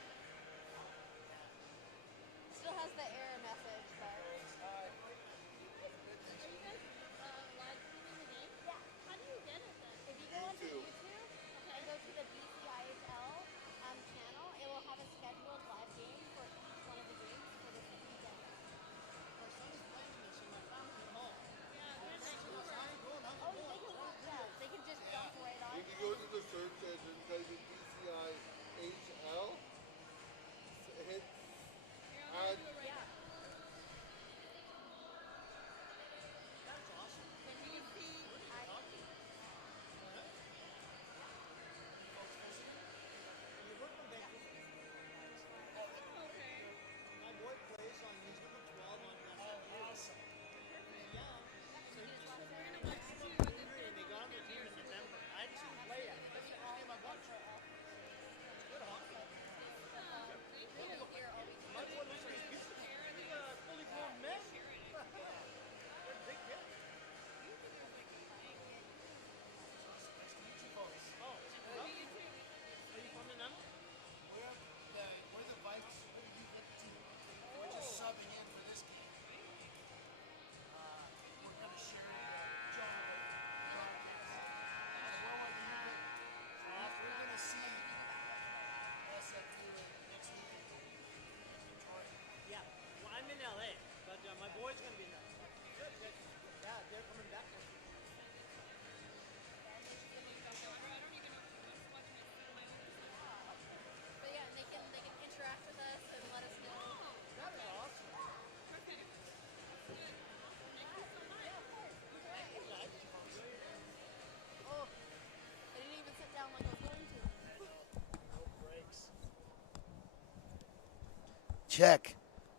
Check.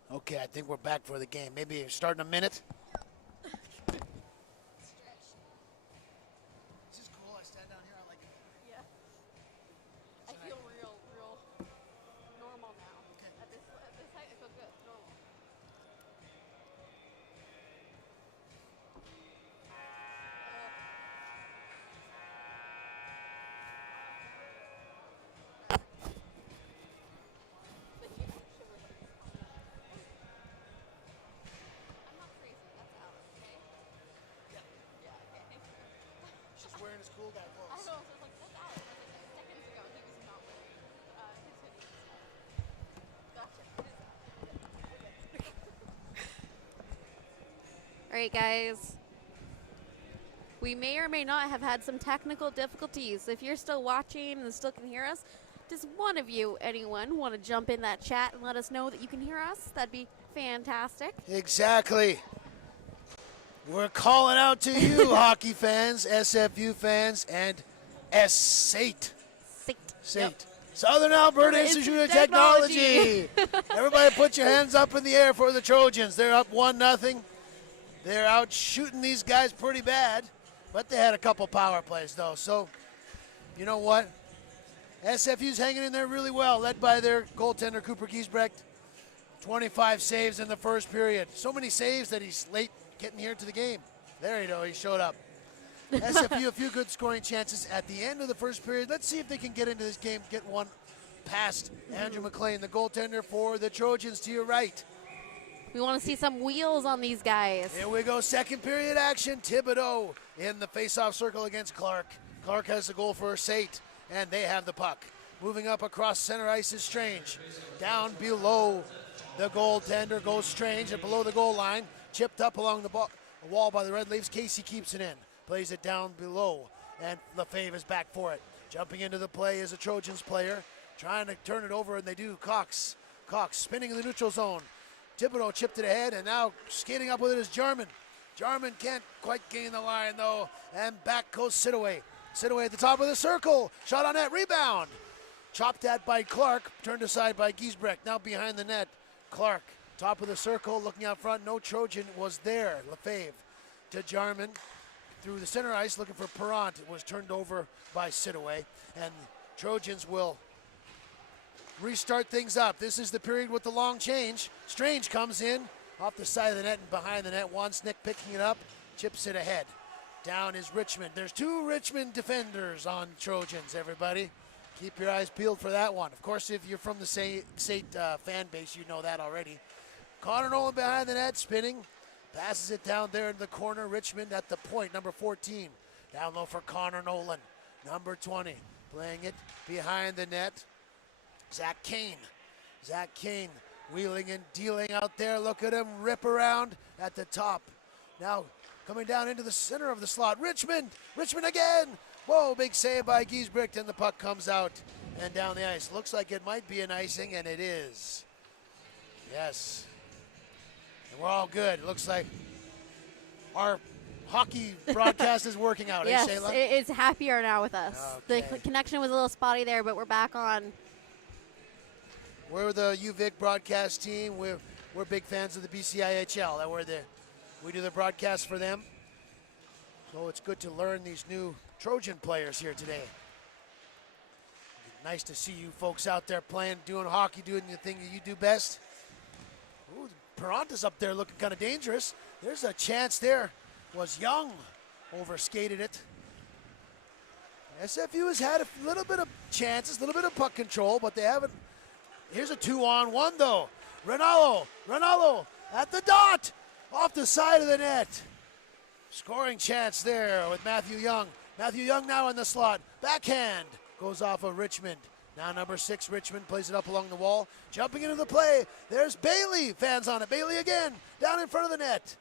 Okay, I think we're back for the game. Maybe start in a minute. This is cool. I stand down here. I like it. Yeah. I feel real normal now. Okay. At this height, I feel good. Normal. I'm not crazy. That's Alex, okay? Yeah. Yeah, okay. She's wearing his cool guy I clothes. know, so I was like, that's Alex. I was like, seconds ago, he was not wearing his hoodie and stuff. Gotcha. It is All right, guys. We may or may not have had some technical difficulties. If you're still watching and still can hear us, does one of you, anyone, want to jump in that chat and let us know that you can hear us? That'd be fantastic. Exactly. We're calling out to you, hockey fans, SFU fans, and SAIT. SAIT. Yep. Southern Alberta The Institute of Technology. Technology. Everybody put your hands up in the air for the Trojans. They're up 1-0. They're out shooting these guys pretty bad, but they had a couple power plays, though. So, you know what? SFU's hanging in there really well, led by their goaltender, Cooper Giesbrecht. 25 saves in the first period. So many saves that he's late getting here to the game. There you go, he showed up. SFU, a few good scoring chances at the end of the first period. Let's see if they can get into this game, get one past Andrew McLean, the goaltender for the Trojans to your right. We want to see some wheels on these guys. Here we go, second period action. Thibodeau in the face-off circle against Clark. Clark has the goal for SAIT, and they have the puck. Moving up across center ice is Strange. Down below the goaltender goes Strange, and below the goal line, chipped up along the wall by the Red Leafs. Casey keeps it in, plays it down below, and Lefebvre is back for it. Jumping into the play is a Trojans player, trying to turn it over, and they do. Cox spinning in the neutral zone. Thibodeau chipped it ahead, and now skating up with it is Jarman. Jarman can't quite gain the line, though, and back goes Sidaway. Sidaway at the top of the circle. Shot on net, rebound. Chopped at by Clark, turned aside by Giesbrecht. Now behind the net, Clark, top of the circle, looking out front. No Trojan was there. Lefebvre to Jarman. Through the center ice, looking for Perrant. It was turned over by Sidaway, and Trojans will restart things up. This is the period with the long change. Strange comes in off the side of the net and behind the net. Wansnick picking it up, chips it ahead. Down is Richmond. There's two Richmond defenders on Trojans, everybody. Keep your eyes peeled for that one. Of course, if you're from the SAIT fan base, you know that already. Connor Nolan behind the net, spinning. Passes it down there in the corner. Richmond at the point, number 14. Down low for Connor Nolan, number 20. Playing it behind the net. Zach Kane wheeling and dealing out there. Look at him rip around at the top. Now coming down into the center of the slot. Richmond again. Whoa, big save by Giesbrecht, and the puck comes out and down the ice. Looks like it might be an icing, and it is. Yes. And we're all good. It looks like our hockey broadcast is working out. Yes, Shayla? it's happier now with us. Okay. The connection was a little spotty there, but we're back on. We're the UVic broadcast team. We're big fans of the BCIHL. We do the broadcast for them. So it's good to learn these new Trojan players here today. Nice to see you folks out there playing, doing hockey, doing the thing that you do best. Ooh, Perranta's up there looking kind of dangerous. There's a chance there. Was Young overskated it. SFU has had a little bit of chances, a little bit of puck control, but they haven't. Here's a 2-on-1 though. Ronaldo at the dot, off the side of the net. Scoring chance there with Matthew Young. Matthew Young now in the slot. Backhand goes off of Richmond. Now number 6, Richmond plays it up along the wall. Jumping into the play. There's Bailey. Fans on it. Bailey again. Down in front of the net.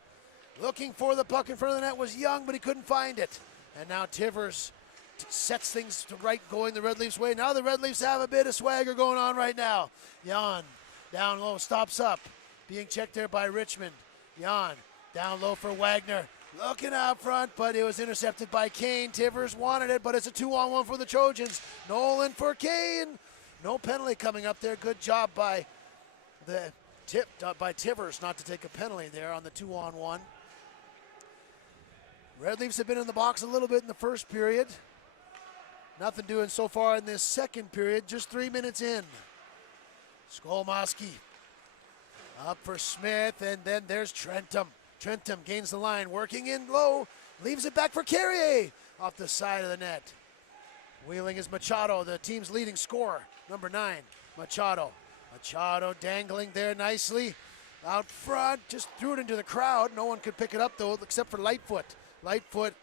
Looking for the puck in front of the net was Young, but he couldn't find it. And now Tivers sets things to right, going the Red Leafs way. Now the Red Leafs have a bit of swagger going on right now. Jan down low, stops up. Being checked there by Richmond. Jan down low for Wagner. Looking out front, but it was intercepted by Kane. Tivers wanted it, but it's a 2-on-1 for the Trojans. Nolan for Kane. No penalty coming up there. Good job by the tipped by Tivers not to take a penalty there on the 2-on-1. Red Leafs have been in the box a little bit in the first period. Nothing doing so far in this second period, just 3 minutes in. Skolmoski up for Smith, and then there's Trentum. Trentum gains the line, working in low, leaves it back for Carrier off the side of the net. Wheeling is Machado, the team's leading scorer, number 9, Machado. Machado dangling there nicely out front, just threw it into the crowd. No one could pick it up though, except for Lightfoot. Lightfoot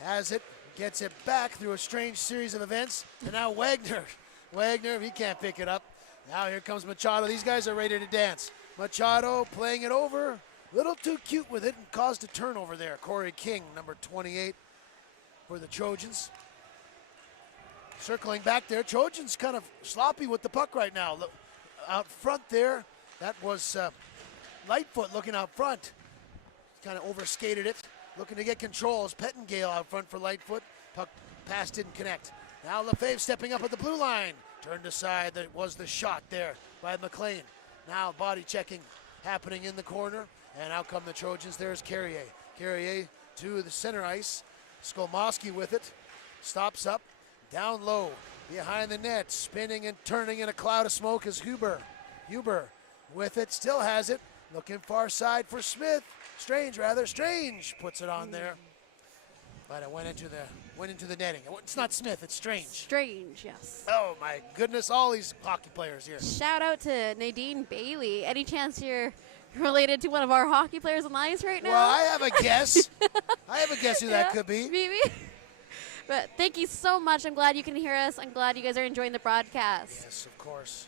has it, gets it back through a strange series of events, and now Wagner. Wagner, he can't pick it up. Now here comes Machado. These guys are ready to dance. Machado playing it over, a little too cute with it, and caused a turnover there. Corey King, number 28 for the Trojans. Circling back there, Trojans kind of sloppy with the puck right now. Look, out front there, that was Lightfoot looking out front. Kind of overskated it, looking to get control. As Pettengale out front for Lightfoot. Puck pass didn't connect. Now Lefebvre stepping up at the blue line. Turned aside, that was the shot there by McLean. Now body checking happening in the corner, and out come the Trojans. There's Carrier. Carrier to the center ice. Skolmoski with it, stops up, down low, behind the net, spinning and turning in a cloud of smoke is Huber. Huber with it, still has it, looking far side for Smith. Strange puts it on there. But it went into the netting. It's not Smith, it's Strange. Strange, yes. Oh my goodness, all these hockey players here. Shout out to Nadine Bailey. Any chance you're related to one of our hockey players on the ice right now? Well, I have a guess. Who that could be. Maybe. But thank you so much. I'm glad you can hear us. I'm glad you guys are enjoying the broadcast. Yes, of course.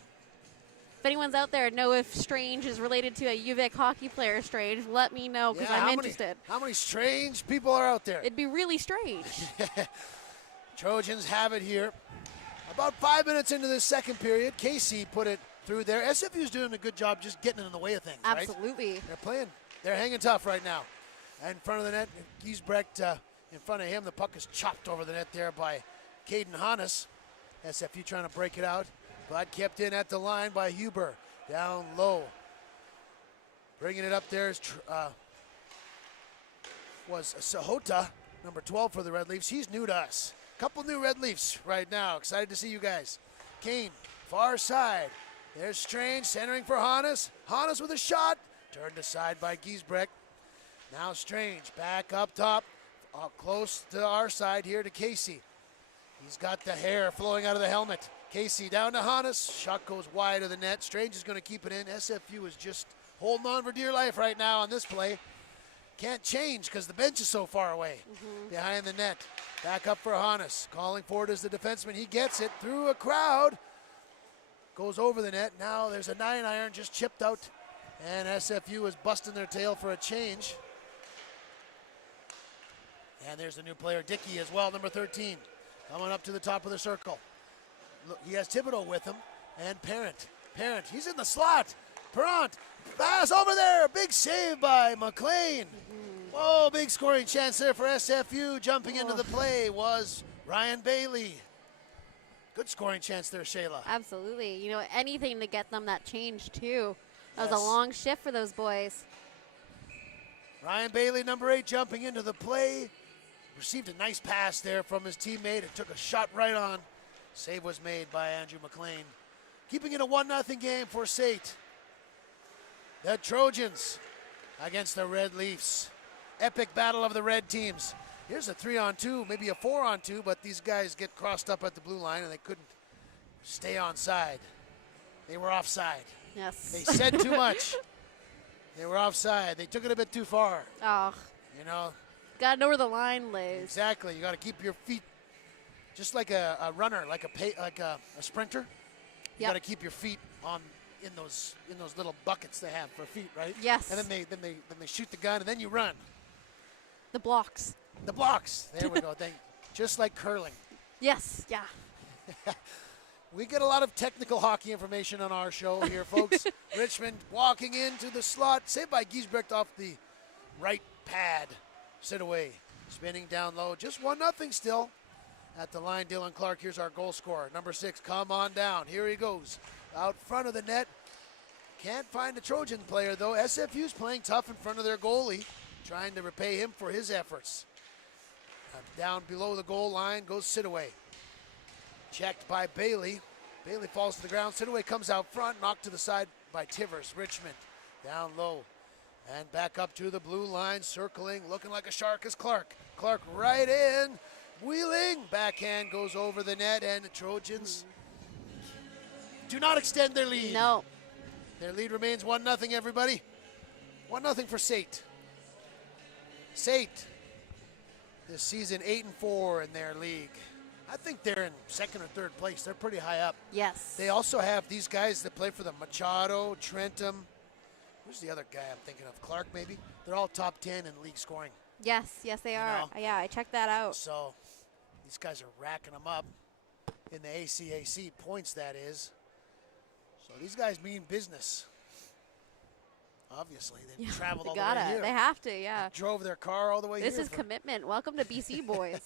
If anyone's out there know if Strange is related to a UVic hockey player, Strange, let me know because I'm interested. How many strange people are out there? It'd be really strange. Trojans have it here. About 5 minutes into the second period, Casey put it through there. SFU's doing a good job just getting in the way of things, Absolutely. Right? They're playing. They're hanging tough right now. In front of the net, Giesbrecht in front of him. The puck is chopped over the net there by Caden Hannes. SFU trying to break it out. But kept in at the line by Huber. Down low. Bringing it up there is was Sahota, number 12 for the Red Leafs. He's new to us. Couple new Red Leafs right now. Excited to see you guys. Kane, far side. There's Strange, centering for Hannes. Hannes with a shot. Turned aside by Giesbrecht. Now Strange, back up top. Close to our side here to Casey. He's got the hair flowing out of the helmet. Casey down to Hannes. Shot goes wide of the net. Strange is going to keep it in. SFU is just holding on for dear life right now on this play. Can't change because the bench is so far away behind the net. Back up for Hannes. Calling for it as the defenseman. He gets it through a crowd. Goes over the net. Now there's a 9-iron just chipped out. And SFU is busting their tail for a change. And there's the new player, Dickey, as well, number 13. Coming up to the top of the circle. Look, he has Thibodeau with him, and Parent. Parent, he's in the slot. Perrant, pass over there. Big save by McLean. Whoa, big scoring chance there for SFU. Jumping into the play was Ryan Bailey. Good scoring chance there, Shayla. Absolutely. You know, anything to get them that change, too. That was a long shift for those boys. Ryan Bailey, number 8, jumping into the play. Received a nice pass there from his teammate. It took a shot right on. Save was made by Andrew McLean. Keeping it a 1-0 game for SAIT. The Trojans against the Red Leafs. Epic battle of the red teams. Here's a 3-on-2, maybe a 4-on-2, but these guys get crossed up at the blue line and they couldn't stay on side. They were offside. Yes. They said too much. They were offside. They took it a bit too far. Oh. You know. Got to know where the line lays. Exactly. You got to keep your feet just like a runner, like a sprinter. You got to keep your feet on in those little buckets they have for feet, right? Yes. And then they shoot the gun and then you run. The blocks. The blocks. There we go. Just like curling. Yes. Yeah. We get a lot of technical hockey information on our show here, folks. Richmond walking into the slot. Saved by Giesbrecht off the right pad. Sit away. Spinning down low. Just 1-0 still. At the line, Dylan Clark. Here's our goal scorer. Number 6, come on down. Here he goes. Out front of the net. Can't find a Trojan player, though. SFU's playing tough in front of their goalie, trying to repay him for his efforts. Down below the goal line goes Sidaway. Checked by Bailey. Bailey falls to the ground. Sidaway comes out front, knocked to the side by Tivers. Richmond down low. And back up to the blue line, circling, looking like a shark is Clark. Clark right in, wheeling. Backhand goes over the net, and the Trojans do not extend their lead. No. Their lead remains 1-0, everybody. 1-0 for SAIT. SAIT, this season 8-4 in their league. I think they're in second or third place. They're pretty high up. Yes. They also have these guys that play for them, Machado, Trentum. Who's the other guy I'm thinking of? Clark, maybe? They're all top 10 in league scoring. Yes, they are. know? Yeah, I checked that out. So these guys are racking them up in the ACAC points, that is. So these guys mean business. Obviously, they've traveled all the way here. They have to, yeah. Drove their car all the way here. This is commitment. Welcome to BC, boys.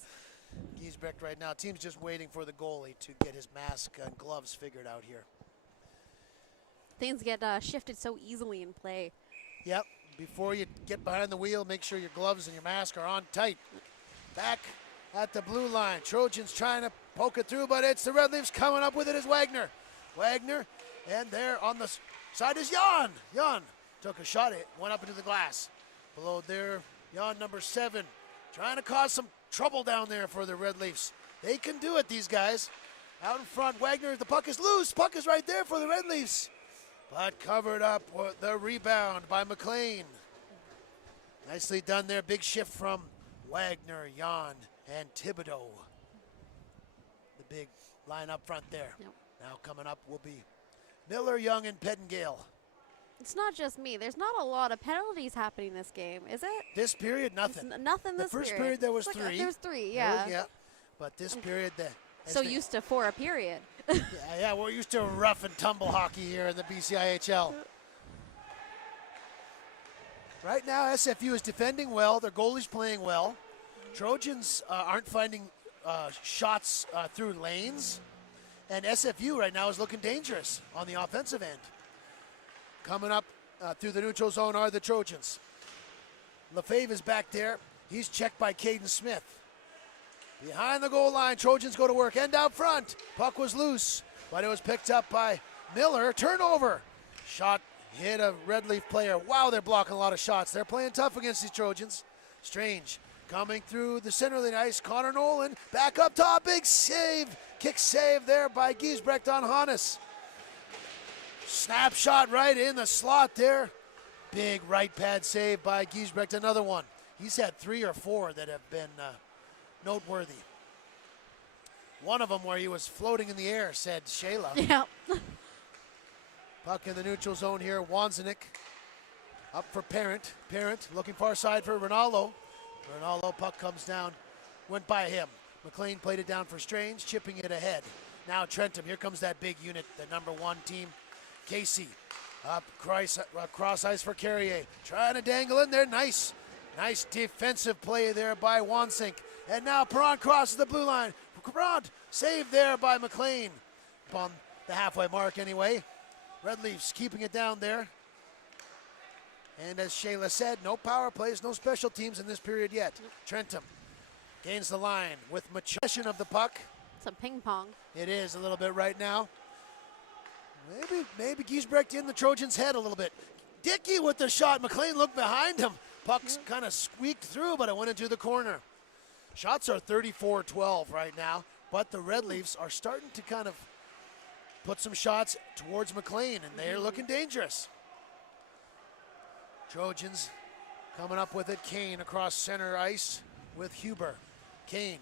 Giesbrecht right now. Team's just waiting for the goalie to get his mask and gloves figured out here. Things get shifted so easily in play. Yep. Before you get behind the wheel, make sure your gloves and your mask are on tight. Back at the blue line. Trojans trying to poke it through, but it's the Red Leafs coming up with it as Wagner. Wagner, and there on the side is Jan. Jan took a shot, it went up into the glass. Below there, Jan number 7, trying to cause some trouble down there for the Red Leafs. They can do it, these guys. Out in front, Wagner, the puck is loose. Puck is right there for the Red Leafs. But covered up with the rebound by McLean. Nicely done there. Big shift from Wagner, Jan, and Thibodeau. The big line up front there. Yep. Now coming up will be Miller, Young, and Pettengale. It's not just me. There's not a lot of penalties happening this game, is it? This period, nothing. Nothing The this first period. period there was It's like, 3. there was 3, yeah. Yeah. But this period, So used to 4 a period. yeah, we're used to rough and tumble hockey here in the BCIHL. Right now, SFU is defending well. Their goalie's playing well. Trojans aren't finding shots through lanes. And SFU right now is looking dangerous on the offensive end. Coming up through the neutral zone are the Trojans. Lefebvre is back there. He's checked by Caden Smith. Behind the goal line, Trojans go to work. End out front. Puck was loose, but it was picked up by Miller. Turnover. Shot hit a Red Leaf player. Wow, they're blocking a lot of shots. They're playing tough against these Trojans. Strange coming through the center of the ice. Connor Nolan back up top. Big save. Kick save there by Giesbrecht on Hannes. Snapshot right in the slot there. Big right pad save by Giesbrecht. Another one. He's had 3 or 4 that have been noteworthy. One of them where he was floating in the air, said Shayla. Yeah. Puck in the neutral zone here. Wanzenik up for Parent. Parent looking far side for Ronaldo. Ronaldo, puck comes down. Went by him. McLean played it down for Strange, chipping it ahead. Now Trentum. Here comes that big unit, the number 1 team. Casey up cross ice for Carrier. Trying to dangle in there. Nice defensive play there by Wansink. And now Perron crosses the blue line. Perron saved there by McLean. Upon the halfway mark anyway. Red Leafs keeping it down there. And as Shayla said, no power plays, no special teams in this period yet. Trentum gains the line with possession of the puck. Some ping pong. It is a little bit right now. Maybe Giesbrecht in the Trojans' head a little bit. Dickey with the shot. McLean looked behind him. Puck's kind of squeaked through, but it went into the corner. Shots are 34-12 right now, but the Red Leafs are starting to kind of put some shots towards McLean, and they're looking dangerous. Trojans coming up with it. Kane across center ice with Huber. Kane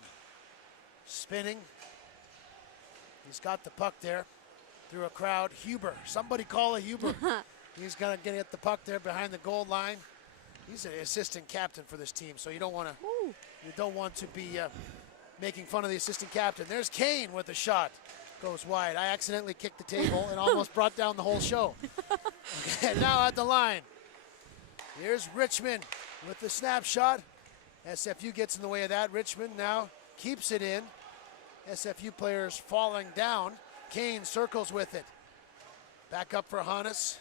spinning. He's got the puck there through a crowd. Huber, somebody call a Huber. He's gonna get the puck there behind the goal line. He's an assistant captain for this team, so you don't want to be making fun of the assistant captain. There's Kane with the shot. Goes wide. I accidentally kicked the table and almost brought down the whole show. Okay, now at the line. Here's Richmond with the snapshot. SFU gets in the way of that. Richmond now keeps it in. SFU players falling down. Kane circles with it. Back up for Hannes.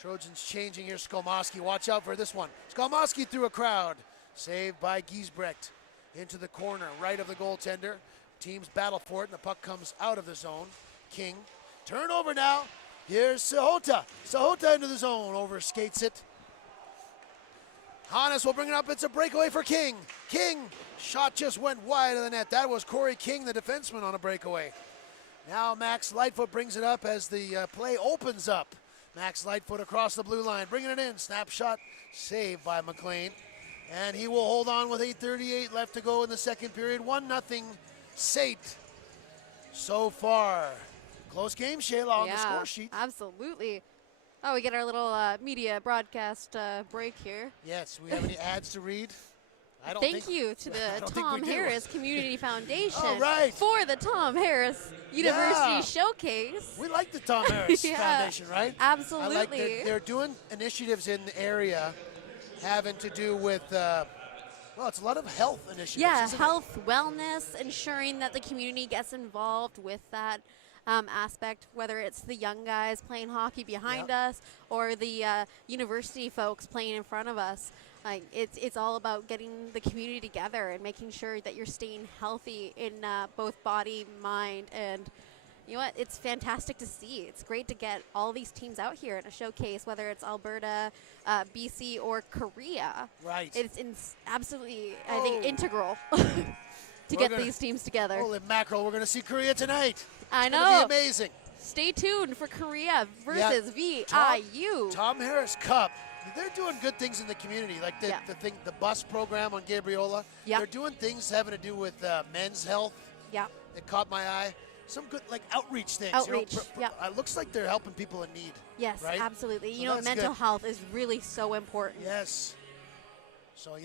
Trojans changing here. Skolmoski, watch out for this one. Skolmoski through a crowd. Saved by Giesbrecht. Into the corner, right of the goaltender. Teams battle for it, and the puck comes out of the zone. King. Turnover now. Here's Sahota. Sahota into the zone. Over skates it. Hannes will bring it up. It's a breakaway for King. King. Shot just went wide of the net. That was Corey King, the defenseman, on a breakaway. Now Max Lightfoot brings it up as the play opens up. Max Lightfoot across the blue line, bringing it in. Snapshot saved by McLean. And he will hold on with 8:38 left to go in the second period. 1-0 SAIT so far. Close game, Shayla, on the score sheet. Absolutely. Oh, we get our little media broadcast break here. Yes, we have any ads to read? I don't Thank you to the Tom Harris Community Foundation for the Tom Harris University Showcase. We like the Tom Harris Foundation, right? Absolutely. I like that they're doing initiatives in the area having to do with, well, it's a lot of health initiatives. Yeah, health, wellness, ensuring that the community gets involved with that aspect, whether it's the young guys playing hockey behind us or the university folks playing in front of us. Like it's all about getting the community together and making sure that you're staying healthy in both body, mind, and you know what? It's fantastic to see. It's great to get all these teams out here in a showcase, whether it's Alberta, BC, or Korea. Right. It's absolutely, I think, integral to get these teams together. Holy mackerel, we're going to see Korea tonight. I know. It's going to be amazing. Stay tuned for Korea versus VIU. Tom Harris Cup. They're doing good things in the community, like the bus program on Gabriola. They're doing things having to do with men's health. Yeah. It caught my eye. Some good outreach things. Outreach. It looks like they're helping people in need. Yes, right? absolutely. So you know, mental health is really so important. Yes. So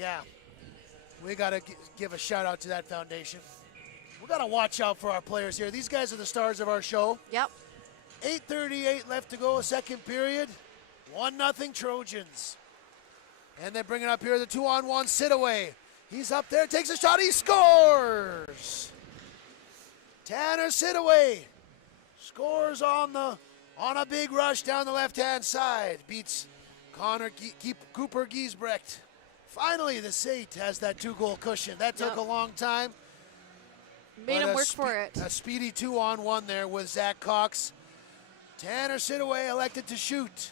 we got to give a shout out to that foundation. We got to watch out for our players here. These guys are the stars of our show. Yep. 8:38 left to go, second period. 1-0 Trojans. And they bring it up here, the 2-on-1 sit away. He's up there, takes a shot, he scores! Tanner Sitaway scores on a big rush down the left-hand side. Beats Cooper Giesbrecht. Finally, the SAIT has that 2-goal cushion. That took a long time. Made him work for it. A speedy 2-on-1 there with Zach Cox. Tanner Sitaway elected to shoot.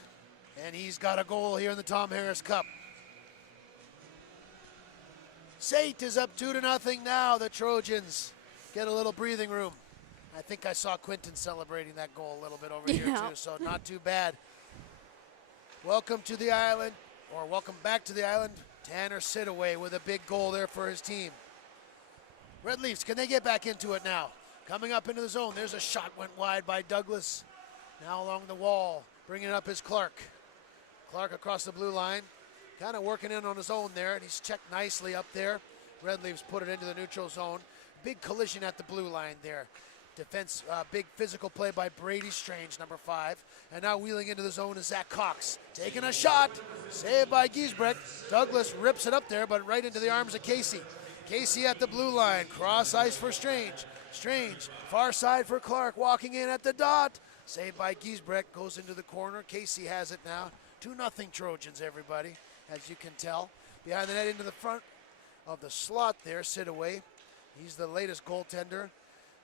And he's got a goal here in the Tom Harris Cup. SAIT is up 2-0 now. The Trojans get a little breathing room. I think I saw Quinton celebrating that goal a little bit over here too, so not too bad. Welcome to the island, or welcome back to the island. Tanner Sitaway with a big goal there for his team. Red Leafs, can they get back into it now? Coming up into the zone. There's a shot, went wide by Douglas. Now along the wall, bringing it up is Clark. Clark across the blue line, kind of working in on his own there, and he's checked nicely up there. Red Leafs put it into the neutral zone. Big collision at the blue line there. Defense, big physical play by Brady Strange, number 5. And now wheeling into the zone is Zach Cox. Taking a shot, saved by Giesbrecht. Douglas rips it up there, but right into the arms of Casey. Casey at the blue line, cross ice for Strange. Strange, far side for Clark, walking in at the dot. Saved by Giesbrecht, goes into the corner. Casey has it now. 2-0 Trojans, everybody, as you can tell. Behind the net into the front of the slot there, Sitaway. He's the latest goaltender.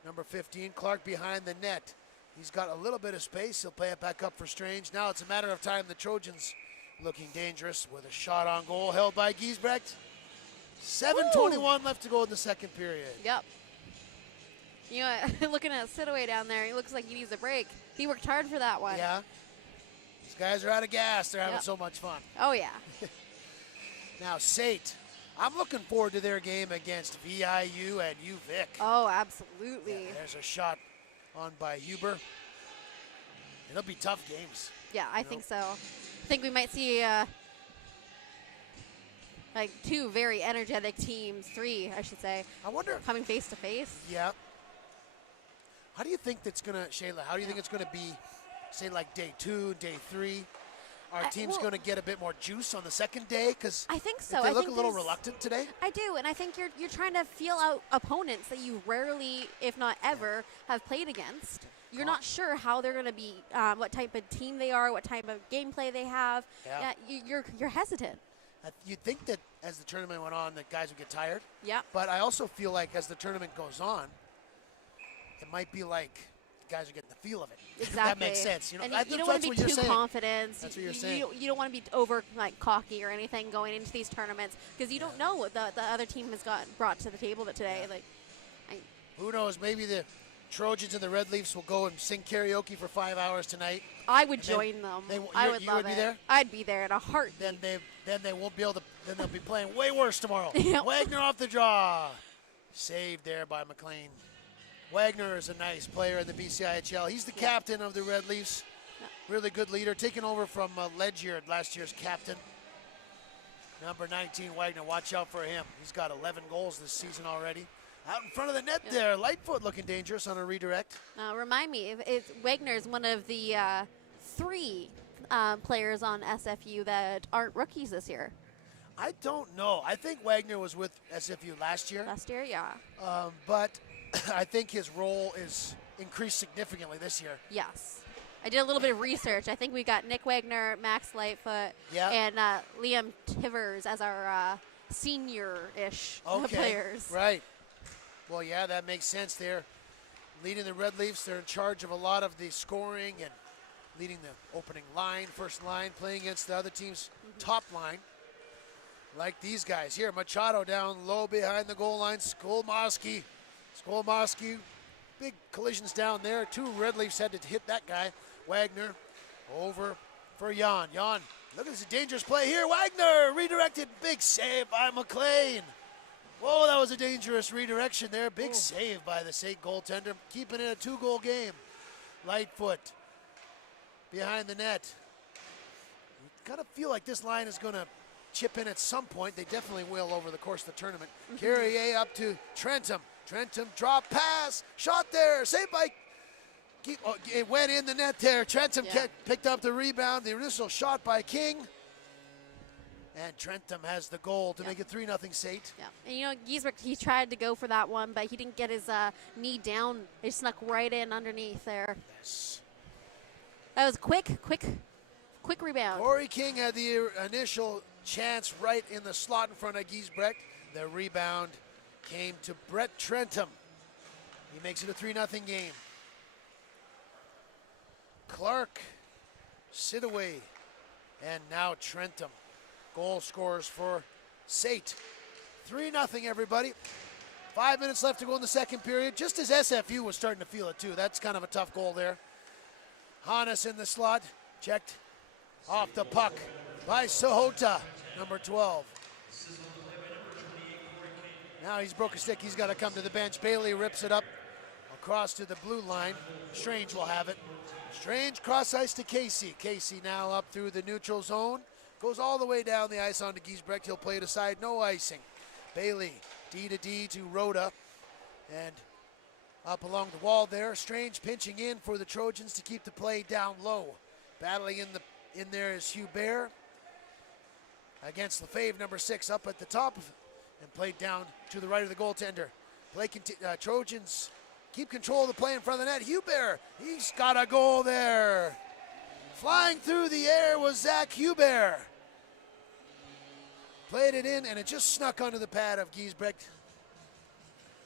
Number 15, Clark behind the net. He's got a little bit of space. He'll play it back up for Strange. Now it's a matter of time. The Trojans looking dangerous with a shot on goal held by Giesbrecht. 7:21 left to go in the second period. Yep. You know, looking at Sitaway down there, he looks like he needs a break. He worked hard for that one. Yeah. These guys are out of gas. They're having so much fun. Oh, yeah. Now, SAIT. I'm looking forward to their game against VIU and UVic. Oh, absolutely. Yeah, there's a shot on by Huber. It'll be tough games. Yeah, I think so. I think we might see like 2 very energetic teams, 3, I should say. I wonder. Coming face to face. Yeah. How do you think that's going to, Shayla, how do you think it's going to be, say, like day 2, day 3? Are teams going to get a bit more juice on the second day? Because I think so. They look a little reluctant today. I do, and I think you're trying to feel out opponents that you rarely, if not ever, have played against. you're not sure how they're going to be, what type of team they are, what type of gameplay they have. Yeah. You're hesitant. You'd think that as the tournament went on, that guys would get tired. Yeah. But I also feel like as the tournament goes on, it might be like guys are getting the feel of it. Exactly. That makes sense. You know, And that's you don't want what to be you're too saying. confident. That's what you're saying. You don't want to be over cocky or anything going into these tournaments because you don't know what the other team has brought to the table today. Who knows? Maybe the Trojans and the Red Leafs will go and sing karaoke for 5 hours tonight. I would join them. I would you love would it. be there? I'd be there in a heartbeat. Then they won't be able to. Then they'll be playing way worse tomorrow. Yep. Wagner off the draw, saved there by McLean. Wagner is a nice player in the BCIHL. He's the captain of the Red Leafs. Really good leader, taking over from Ledyard, last year's captain. Number 19, Wagner. Watch out for him. He's got 11 goals this season already. Out in front of the net there. Lightfoot looking dangerous on a redirect. Remind me, Wagner is one of the 3 players on SFU that aren't rookies this year. I don't know. I think Wagner was with SFU last year. Last year, yeah. But I think his role is increased significantly this year. Yes. I did a little bit of research. I think we got Nick Wagner, Max Lightfoot, and Liam Tivers as our senior-ish players. Right. Well, yeah, that makes sense. They're leading the Red Leafs. They're in charge of a lot of the scoring and leading the opening line, first line, playing against the other team's top line. Like these guys here. Machado down low behind the goal line. Skolmoski, big collisions down there. 2 Red Leafs had to hit that guy. Wagner over for Jan. Jan, look at this dangerous play here. Wagner redirected. Big save by McLean. Whoa, that was a dangerous redirection there. Big save by the SAIT goaltender, keeping it a 2-goal game. Lightfoot behind the net. You kind of feel like this line is going to chip in at some point. They definitely will over the course of the tournament. Carrier up to Trentum. Trentum drop pass. Shot there. Saved by... it went in the net there. Trentum picked up the rebound. The initial shot by King. And Trentum has the goal to make it 3-0 SAIT. Yeah, and you know, Giesbrecht, he tried to go for that one, but he didn't get his knee down. They snuck right in underneath there. Yes. That was quick rebound. Corey King had the initial chance right in the slot in front of Giesbrecht. The rebound came to Brett Trentum. He makes it a 3-0 game. Clark, Sidaway, and now Trentum. Goal scorers for SAIT. 3-0, everybody. 5 minutes left to go in the second period, just as SFU was starting to feel it too. That's kind of a tough goal there. Hannes in the slot, checked off the puck by Sahota, number 12. Now he's broke a stick, he's got to come to the bench. Bailey rips it up across to the blue line. Strange will have it. Strange cross ice to Casey. Casey now up through the neutral zone. Goes all the way down the ice onto Giesbrecht. He'll play it aside, no icing. Bailey, D to D to Rhoda. And up along the wall there. Strange pinching in for the Trojans to keep the play down low. Battling in there is Hubert. Against Lefebvre, number 6, up at the top. And played down to the right of the goaltender. Trojans keep control of the play in front of the net. Hubert, he's got a goal there. Flying through the air was Zach Hubert. Played it in, and it just snuck under the pad of Giesbrecht.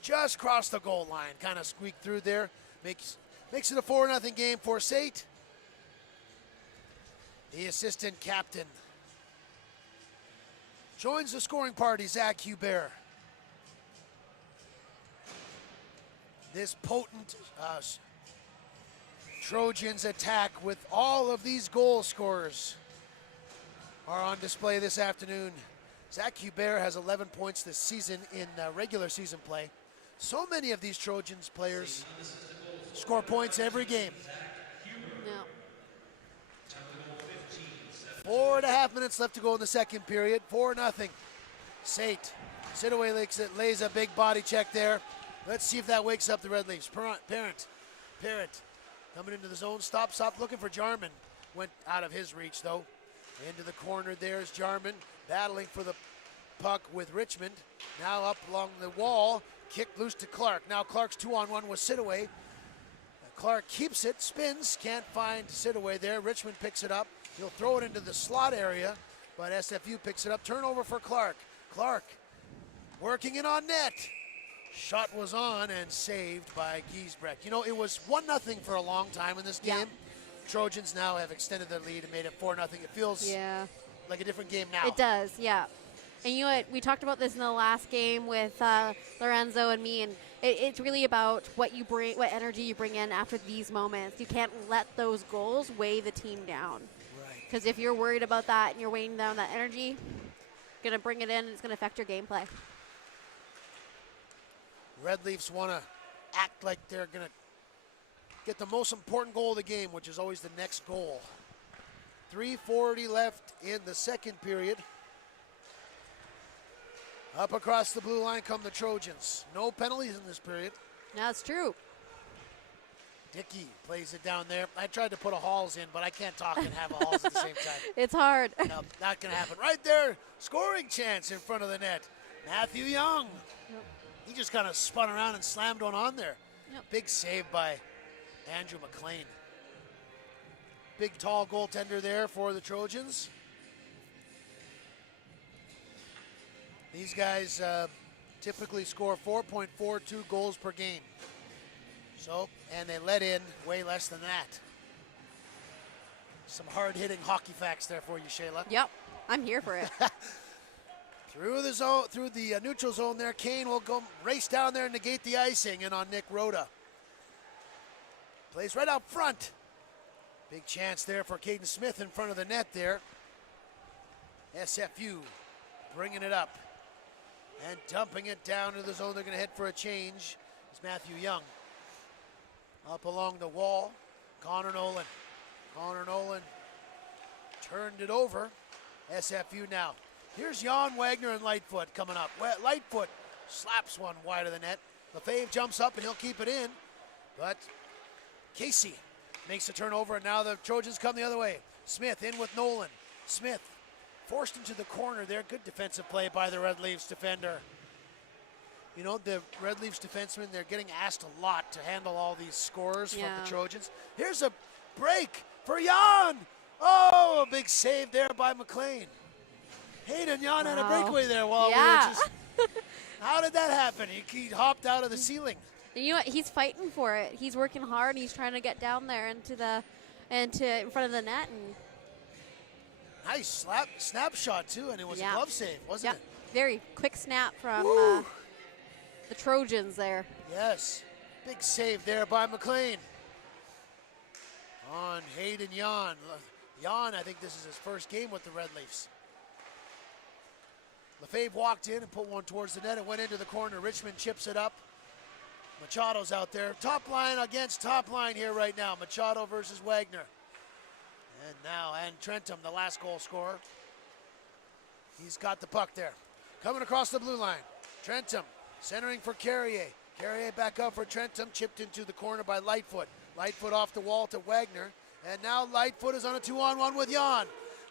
Just crossed the goal line, kind of squeaked through there. Makes it a 4-0 game for SAIT. The assistant captain joins the scoring party, Zach Hubert. This potent Trojans attack with all of these goal scorers are on display this afternoon. Zach Hubert has 11 points this season in regular season play. So many of these Trojans players score points every game. No. 4.5 minutes left to go in the second period. 4-0. SAIT. Sidaway lays a big body check there. Let's see if that wakes up the Red Leafs. Parent coming into the zone. Stop looking for Jarman. Went out of his reach though. Into the corner, there's Jarman battling for the puck with Richmond. Now up along the wall, kick loose to Clark. Now Clark's 2-on-1 with Sidaway. Clark keeps it, spins, can't find Sidaway there. Richmond picks it up. He'll throw it into the slot area, but SFU picks it up. Turnover for Clark. Clark working it on net. Shot was on and saved by Giesbrecht. You know, it was 1-0 for a long time in this game. Yeah. Trojans now have extended their lead and made it 4-0. It feels like a different game now. It does, yeah. And you know what? We talked about this in the last game with Lorenzo and me, and it's really about what you bring, what energy you bring in after these moments. You can't let those goals weigh the team down. Right. Because if you're worried about that and you're weighing down that energy, you're going to bring it in and it's going to affect your gameplay. Red Leafs want to act like they're going to get the most important goal of the game, which is always the next goal. 3:40 left in the second period. Up across the blue line come the Trojans. No penalties in this period. That's true. Dickey plays it down there. I tried to put a Halls in, but I can't talk and have a Halls at the same time. It's hard. No, not going to happen. Right there, scoring chance in front of the net. Matthew Young. Yep. He just kind of spun around and slammed one on there. Yep. Big save by Andrew McLean. Big, tall goaltender there for the Trojans. These guys typically score 4.42 goals per game. So, and they let in way less than that. Some hard-hitting hockey facts there for you, Shayla. Yep, I'm here for it. Through the zone, through the neutral zone there, Kane will go race down there and negate the icing in on Nick Rhoda. Plays right out front. Big chance there for Caden Smith in front of the net there. SFU bringing it up and dumping it down to the zone. They're going to head for a change. It's Matthew Young. Up along the wall, Connor Nolan. Connor Nolan turned it over. SFU now. Here's Jan Wagner and Lightfoot coming up. Lightfoot slaps one wide of the net. Lefebvre jumps up and he'll keep it in. But Casey makes the turnover, and now the Trojans come the other way. Smith in with Nolan. Smith forced into the corner there. Good defensive play by the Red Leafs defender. You know, the Red Leafs defensemen, they're getting asked a lot to handle all these scorers from the Trojans. Here's a break for Jan. Oh, a big save there by McLean. Hayden Jan had a breakaway there while we were just... How did that happen? He hopped out of the ceiling. And you know what? He's fighting for it. He's working hard. He's trying to get down there in front of the net. And nice snapshot too, and it was a glove save, wasn't it? Very quick snap from the Trojans there. Yes, big save there by McLean on Hayden Jan. Jan, I think this is his first game with the Red Leafs. Lefebvre walked in and put one towards the net. It went into the corner. Richmond chips it up. Machado's out there. Top line against top line here right now. Machado versus Wagner. And Trentum, the last goal scorer. He's got the puck there. Coming across the blue line. Trentum centering for Carrier. Carrier back up for Trentum. Chipped into the corner by Lightfoot. Lightfoot off the wall to Wagner. And now Lightfoot is on a 2-on-1 with Jan.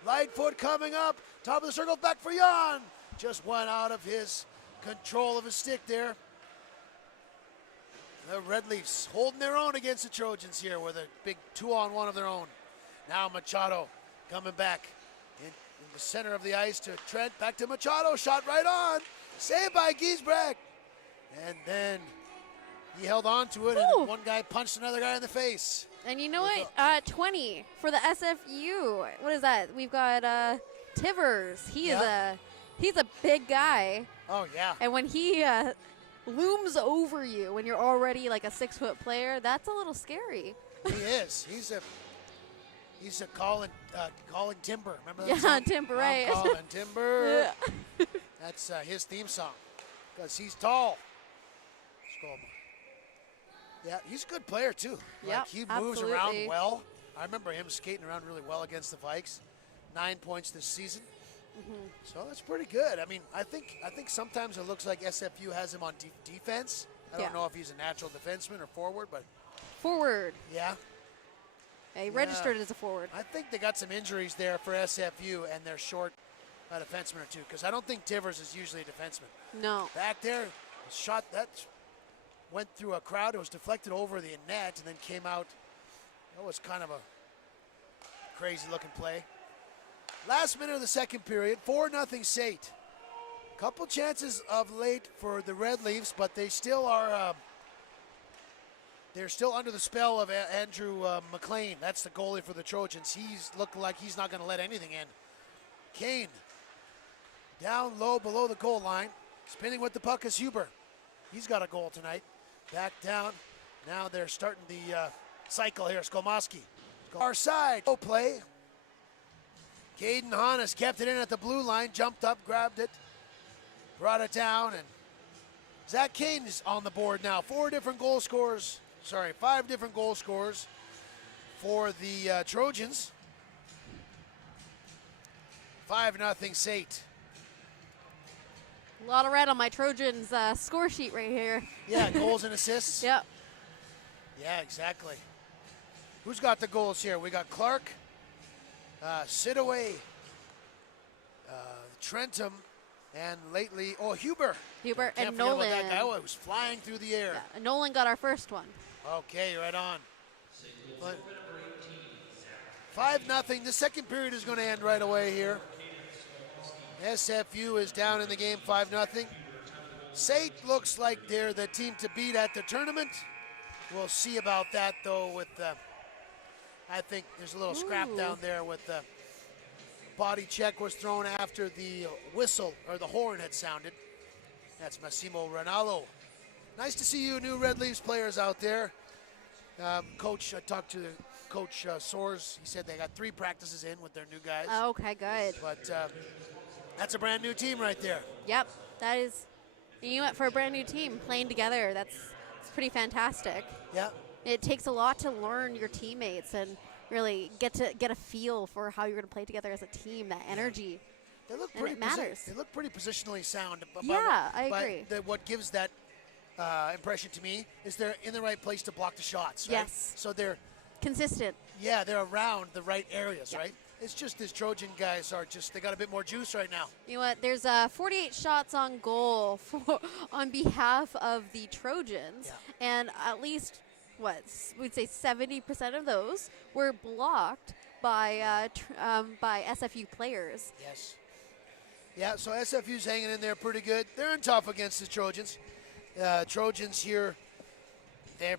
Lightfoot coming up. Top of the circle, back for Jan. Just went out of his control of his stick there. The Red Leafs holding their own against the Trojans here with a big 2-on-1 of their own. Now Machado coming back in the center of the ice to Trent. Back to Machado. Shot right on. Saved by Giesbrecht. And then he held on to it, and one guy punched another guy in the face. And you know what? 20 for the SFU. What is that? We've got Tivers. He's a big guy. Oh, yeah. And when he looms over you when you're already like a 6-foot player, that's a little scary. He is. He's a calling Timber. Remember that song? Yeah, Timber, right. I'm calling Timber. That's his theme song because he's tall. Yeah, he's a good player too. Yeah, he moves around well. I remember him skating around really well against the Vikes. 9 points this season. So that's pretty good. I mean, I think sometimes it looks like SFU has him on defense. I don't know if he's a natural defenseman or forward, but forward. Yeah. He registered as a forward. I think they got some injuries there for SFU, and they're short a defenseman or two because I don't think Tivers is usually a defenseman. No. Back there, shot that went through a crowd. It was deflected over the net and then came out. That was kind of a crazy looking play. Last minute of the second period, 4-0 SAIT. Couple chances of late for the Red Leafs, but they still are. They're still under the spell of Andrew McLean. That's the goalie for the Trojans. He's looking like he's not going to let anything in. Kane down low below the goal line. Spinning with the puck is Huber. He's got a goal tonight. Back down. Now they're starting the cycle here. Skolmoski. Far side. Go play. Caden Hannes kept it in at the blue line. Jumped up, grabbed it. Brought it down. And Zach Kane is on the board now. 5 different goal scorers for the Trojans. 5-0 SAIT. A lot of red on my Trojans score sheet right here. Yeah, goals and assists. Yep. Yeah, exactly. Who's got the goals here? We got Clark, Sidaway, Trentum, and lately, Huber. Huber Can't and forget about Nolan. that guy was flying through the air. Yeah, and Nolan got our first one. Okay, right on. But 5-0. The second period is going to end right away here. SFU is down in the game 5-0. SAIT looks like they're the team to beat at the tournament. We'll see about that, though, with I think there's a little scrap down there with the body check was thrown after the whistle or the horn had sounded. That's Massimo Ranallo. Nice to see you new Red Leafs players out there. Coach, I talked to Coach Soares. He said they got 3 practices in with their new guys. Okay, good. But that's a brand new team right there. Yep, that is. You know what? For a brand new team playing together, it's pretty fantastic. Yeah. It takes a lot to learn your teammates and really get a feel for how you're going to play together as a team. That energy. They look And pretty. it matters. They look pretty positionally sound. Yeah, I agree. What gives that impression to me is they're in the right place to block the shots. Right? Yes. So they're Consistent. they're around the right areas, right? It's just these Trojan guys they got a bit more juice right now. You know what? There's 48 shots on goal on behalf of the Trojans, and at least we'd say 70% of those were blocked by SFU players. Yes. Yeah, so SFU's hanging in there pretty good. They're in tough against the Trojans. Trojans here, they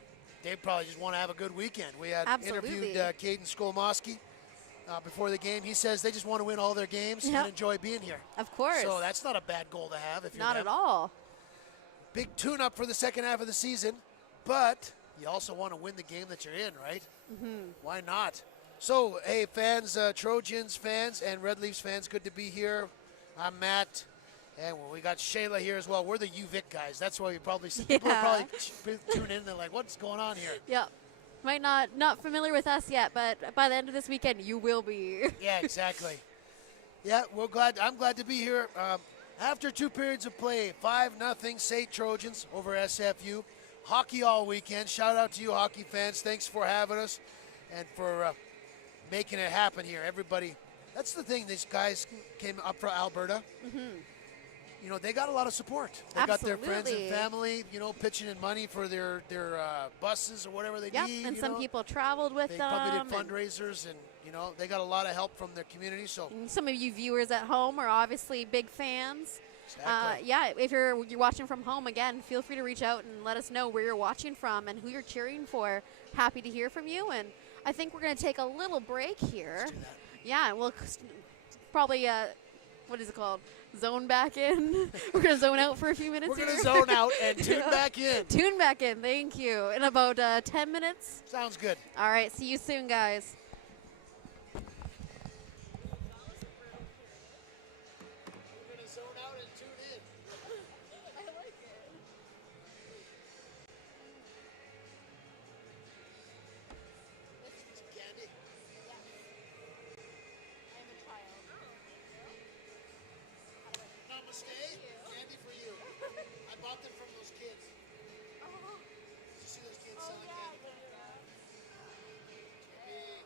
probably just want to have a good weekend. We had interviewed Caden Skolmoski before the game. He says they just want to win all their games and enjoy being here. Of course. So that's not a bad goal to have if you're Not them. at all. Big tune-up for the second half of the season, but you also want to win the game that you're in, right? Mm-hmm. Why not? So, hey, fans, Trojans fans and Red Leafs fans, good to be here. I'm Matt, and we got Shayla here as well. We're the UVic guys. That's why you probably see people are probably tuning in. They're like, "What's going on here?" Yep. Might not familiar with us yet, but by the end of this weekend, you will be. Yeah, exactly. Yeah, I'm glad to be here. After 2 periods of play, 5-0 SAIT Trojans over SFU. Hockey all weekend. Shout out to you, hockey fans. Thanks for having us and for making it happen here. Everybody, that's the thing. These guys came up from Alberta. Mm-hmm. You know, they got a lot of support. They got their friends and family, pitching in money for their buses or whatever they need. And some people traveled with them. They probably did fundraisers, and they got a lot of help from their community. So some of you viewers at home are obviously big fans. Exactly. If you're watching from home, again, feel free to reach out and let us know where you're watching from and who you're cheering for. Happy to hear from you. And I think we're going to take a little break here. Let's do that. Yeah, we'll probably, what is it called? Zone back in. We're going to zone out for a few minutes. We're going to zone out and tune back in. Tune back in. Thank you. In about 10 minutes. Sounds good. All right. See you soon, guys. We're going to zone out and tune in. I like it. Candy. I'm a child. Namaste. Candy for you. I bought them from those kids. Did you see those kids selling candy? Hey.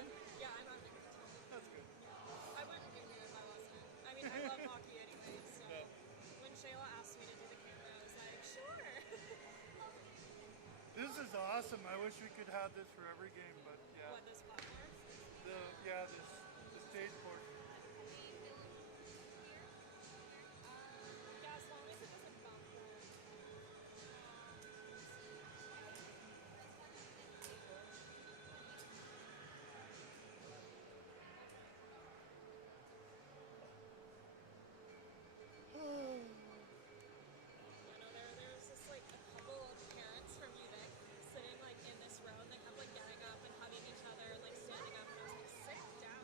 fun? Yeah, I'm on the team. That's good. I wouldn't be here if I wasn't. I mean, I love hockey anyway, so Yeah. when Shayla asked me to do the camera, I was like, sure. This is awesome. I wish we could have this for every game, but yeah. What, this platform? The stage portion. Yeah, as long as it doesn't bump the... There's just like a couple of parents from UVic sitting like in this row and they kept like getting up and hugging each other and like standing up and I was like, sit down.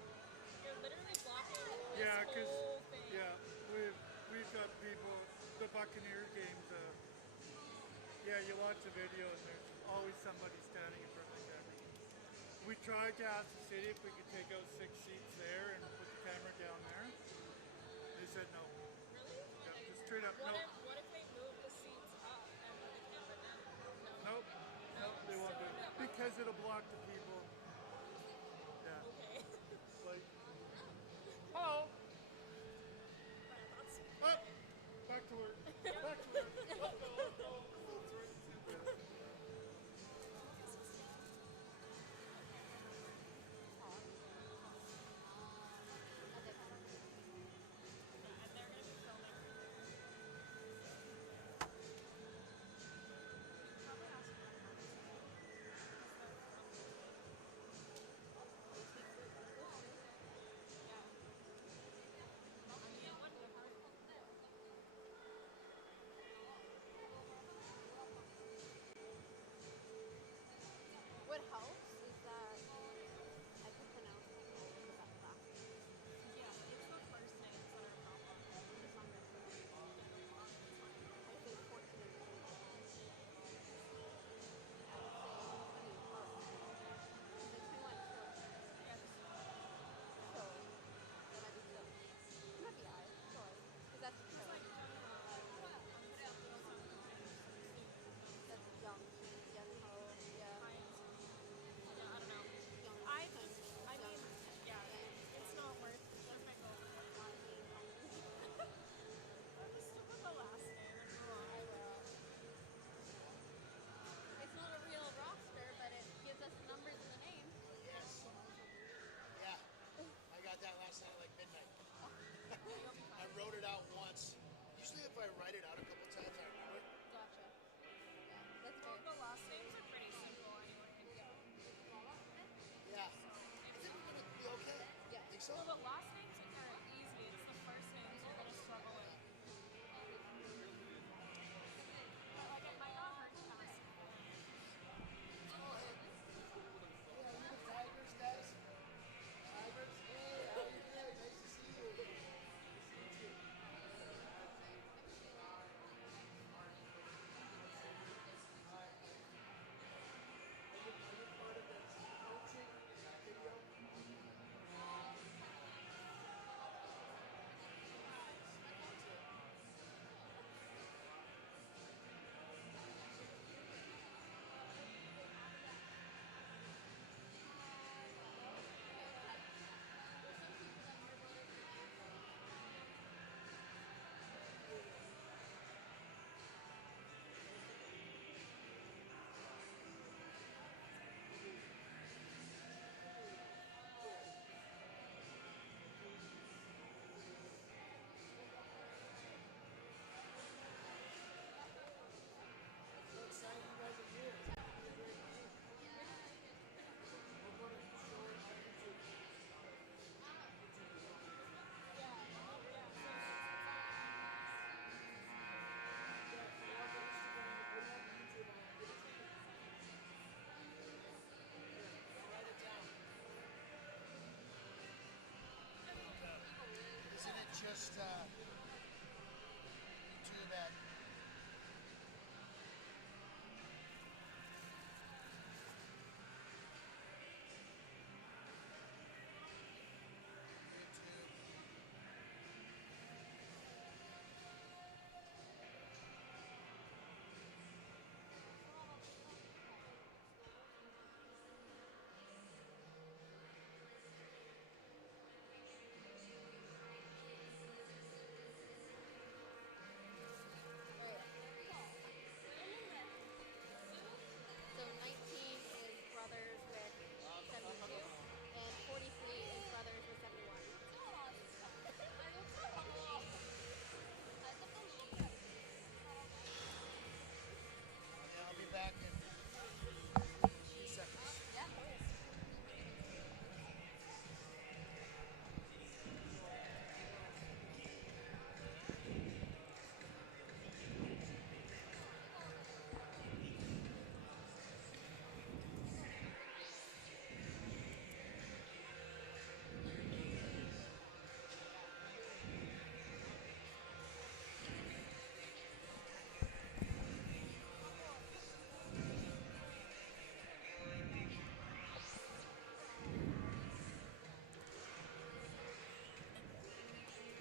You're literally blocking this Yeah, because whole thing. we've got people, the Buccaneer games. You watch the video and there's always somebody standing in front of the camera. We tried to ask the city if we could take out 6 seats there and put the camera down there. They said no. Really? Yeah, just straight up What no. if they move the seats up and put the camera down? No. Nope, they won't do it because it'll block the people. Yeah. Okay. Like, hello. Right, that's Up. Back to work. Back to work. Let's go. and they're gonna be filming. Probably ask them.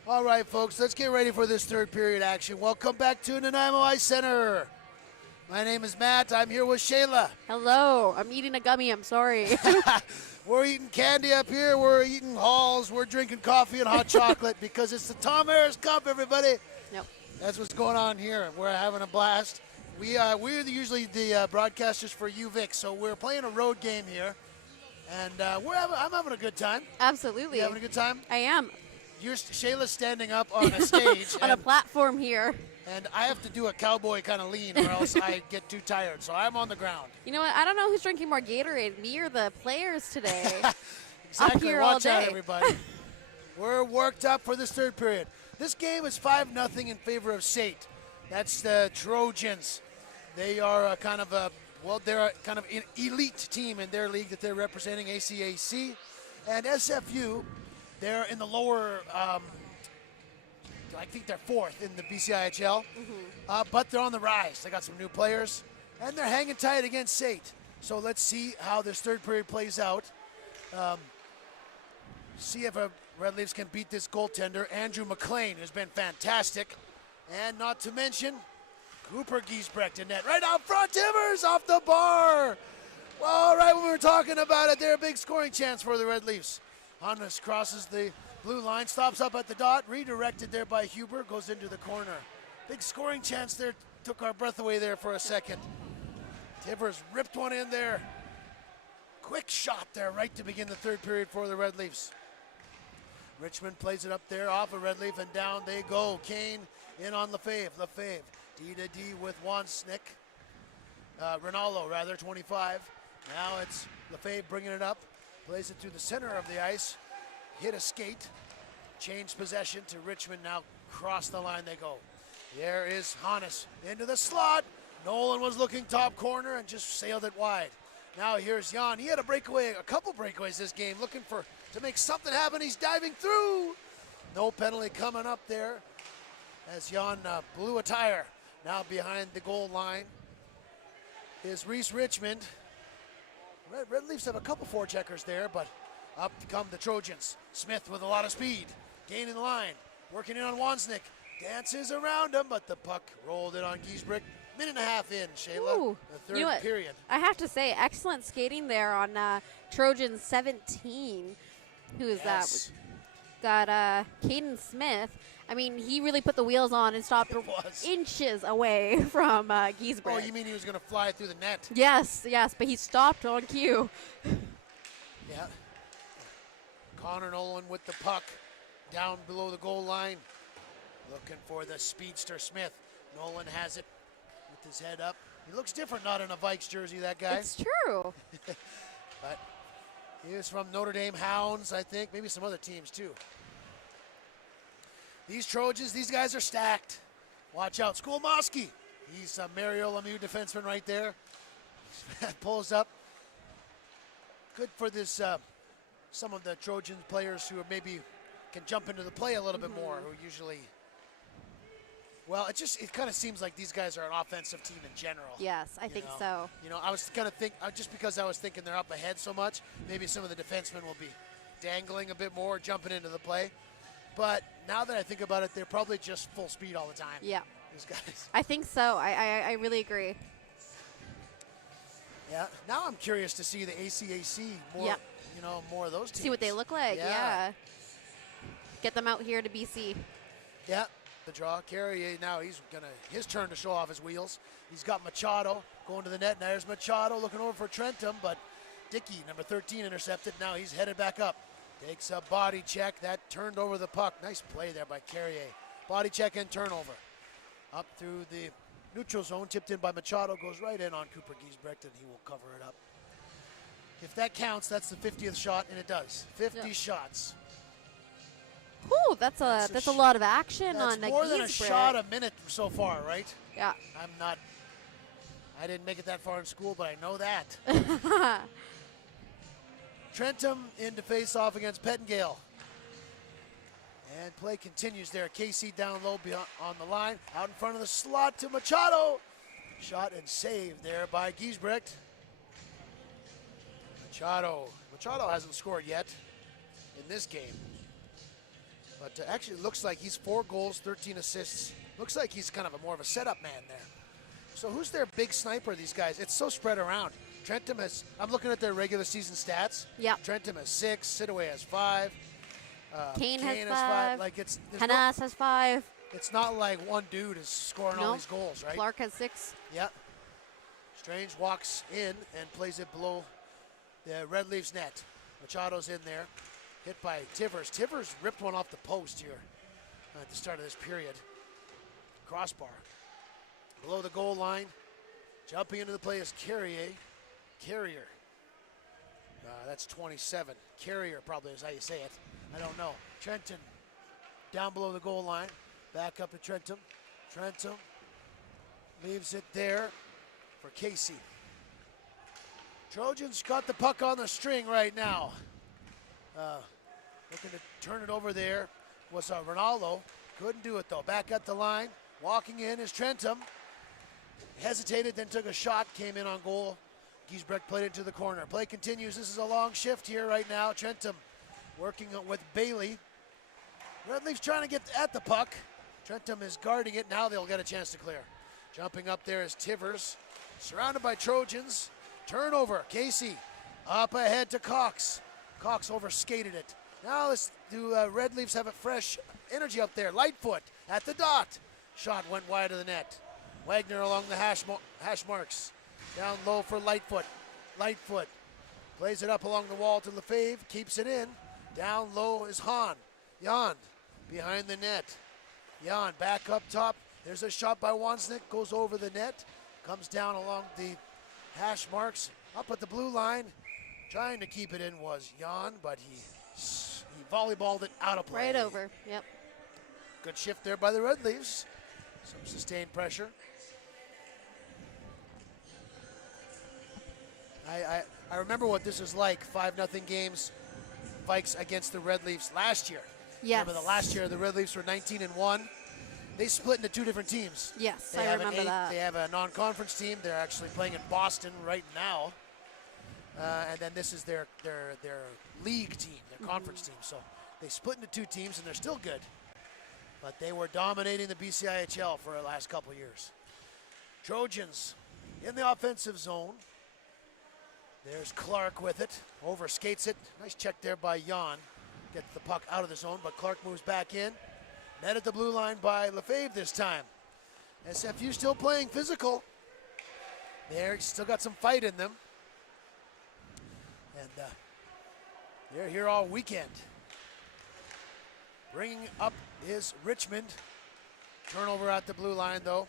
All right, folks, let's get ready for this third period action. Welcome back to Nanaimo Ice Center. My name is Matt. I'm here with Shayla. Hello. I'm eating a gummy. I'm sorry. We're eating candy up here. We're eating halls. We're drinking coffee and hot chocolate because it's the Tom Harris Cup, everybody. Nope. That's what's going on here. We're having a blast. We're usually the broadcasters for UVic, so we're playing a road game here, and I'm having a good time. Absolutely. You having a good time? I am. Shayla's standing up on a stage. On a platform here. And I have to do a cowboy kind of lean or else I get too tired. So I'm on the ground. You know what? I don't know who's drinking more Gatorade, me or the players today. Exactly. Up here Watch all out, day. everybody. We're worked up for this third period. This game is 5-0 in favor of SAIT. That's the Trojans. They are they're a kind of an elite team in their league that they're representing, ACAC. And SFU, they're in the lower, I think they're fourth in the BCIHL. But they're on the rise. They got some new players, and they're hanging tight against SAIT. So let's see how this third period plays out. See if Red Leafs can beat this goaltender, Andrew McLean, who's been fantastic. And not to mention, Cooper Giesbrecht in net. Right out front, Timmers off the bar. Well, right when we were talking about it, they're a big scoring chance for the Red Leafs. Hannes crosses the blue line, stops up at the dot, redirected there by Huber, goes into the corner. Big scoring chance there, took our breath away there for a second. Tivers ripped one in there. Quick shot there right to begin the third period for the Red Leafs. Richmond plays it up there off of Red Leaf and down they go. Kane in on Lefebvre. Lefebvre D to D with Wansnick. Ronaldo rather, 25. Now it's Lefebvre bringing it up. Plays it through the center of the ice. Hit a skate. Change possession to Richmond. Now cross the line they go. There is Hannes into the slot. Nolan was looking top corner and just sailed it wide. Now here's Jan. He had a breakaway, a couple breakaways this game, looking to make something happen. He's diving through. No penalty coming up there as Jan blew a tire. Now behind the goal line is Reese Richmond. Red Leafs have a couple forecheckers there, but up come the Trojans. Smith with a lot of speed, gaining the line, working in on Wansnick. Dances around him, but the puck rolled in on Giesbrecht. Minute and a half in, Shayla. Ooh, The third you know what? period. I have to say, excellent skating there on Trojan 17. Who is Yes. that? Got Caden Smith. I mean, he really put the wheels on and stopped It was. inches away from Giesbrecht. Oh, you mean he was going to fly through the net? Yes, but he stopped on cue. Yeah. Connor Nolan with the puck down below the goal line. Looking for the speedster Smith. Nolan has it with his head up. He looks different not in a Vikes jersey, that guy. It's true. But he is from Notre Dame Hounds, I think. Maybe some other teams, too. These Trojans, these guys are stacked. Watch out. Skolmoski. He's a Mario Lemieux defenseman right there. Pulls up. Good for this, some of the Trojan players who maybe can jump into the play a little bit more, who usually... Well, it kind of seems like these guys are an offensive team in general. Yes, I think so. You know, I was kind of just because I was thinking they're up ahead so much, maybe some of the defensemen will be dangling a bit more, jumping into the play. But now that I think about it, they're probably just full speed all the time. Yeah. These guys. I think so. I really agree. Yeah. Now I'm curious to see the ACAC more. Yep. You know, more of those teams. See what they look like. Yeah. Get them out here to BC. Yeah. The draw. Carrier now his turn to show off his wheels. He's got Machado going to the net. Now there's Machado looking over for Trentum, but Dickey, number 13, intercepted. Now he's headed back up. Takes a body check. That turned over the puck. Nice play there by Carrier. Body check and turnover. Up through the neutral zone, tipped in by Machado, goes right in on Cooper Giesbrecht, and he will cover it up. If that counts, that's the 50th shot, and it does. 50 shots. Whew, that's a lot of action That's on more than a Giesbrecht. shot a minute so far, right? Yeah. I didn't make it that far in school, but I know that. Trentum in to face off against Pettengale. And play continues there. KC down low on the line. Out in front of the slot to Machado. Shot and saved there by Giesbrecht. Machado hasn't scored yet in this game. But actually, it looks like he's 4 goals, 13 assists. Looks like he's kind of more of a setup man there. So who's their big sniper, these guys? It's so spread around. Trentham has, I'm looking at their regular season stats. Yep. Trentham has 6, Sidaway has 5. Kane has 5. Like there's Hanas has 5. it's not like one dude is scoring all these goals, right? Clark has 6. Yep. Strange walks in and plays it below the Red Leafs net. Machado's in there. Hit by Tivers. Tivers ripped one off the post here at the start of this period. Crossbar. Below the goal line. Jumping into the play is Carrier. Carrier. That's 27. Carrier probably is how you say it. I don't know. Trenton down below the goal line. Back up to Trentham. Trentham leaves it there for Casey. Trojans got the puck on the string right now. Looking to turn it over there was Ronaldo. Couldn't do it though. Back at the line. Walking in is Trentham. Hesitated, then took a shot. Came in on goal. Giesbrecht played it to the corner. Play continues. This is a long shift here right now. Trentham working with Bailey. Red Leafs trying to get at the puck. Trentham is guarding it. Now they'll get a chance to clear. Jumping up there is Tivers. Surrounded by Trojans. Turnover. Casey up ahead to Cox. Cox overskated it. Now Red Leafs have a fresh energy up there. Lightfoot at the dot. Shot went wide of the net. Wagner along the hash marks. Down low for Lightfoot. Lightfoot plays it up along the wall to Lefebvre. Keeps it in. Down low is Hahn. Jan behind the net. Jan back up top. There's a shot by Wansnick. Goes over the net. Comes down along the hash marks. Up at the blue line. Trying to keep it in was Jan, but he volleyballed it out of play. Right over. Yep. Good shift there by the Red Leafs. Some sustained pressure. I remember what this was like, 5-0 games, Vikes against the Red Leafs last year. Yes. Remember the last year the Red Leafs were 19-1. They split into 2 different teams. Yes, They I have remember that. They have a non-conference team. They're actually playing in Boston right now. And then this is their league team, their conference team. So they split into 2 teams, and they're still good. But they were dominating the BCIHL for the last couple of years. Trojans in the offensive zone. There's Clark with it. Overskates it. Nice check there by Jan. Gets the puck out of the zone, but Clark moves back in. Net at the blue line by Lefebvre this time. SFU still playing physical. They're still got some fight in them. And they're here all weekend. Bringing up is Richmond. Turnover at the blue line, though.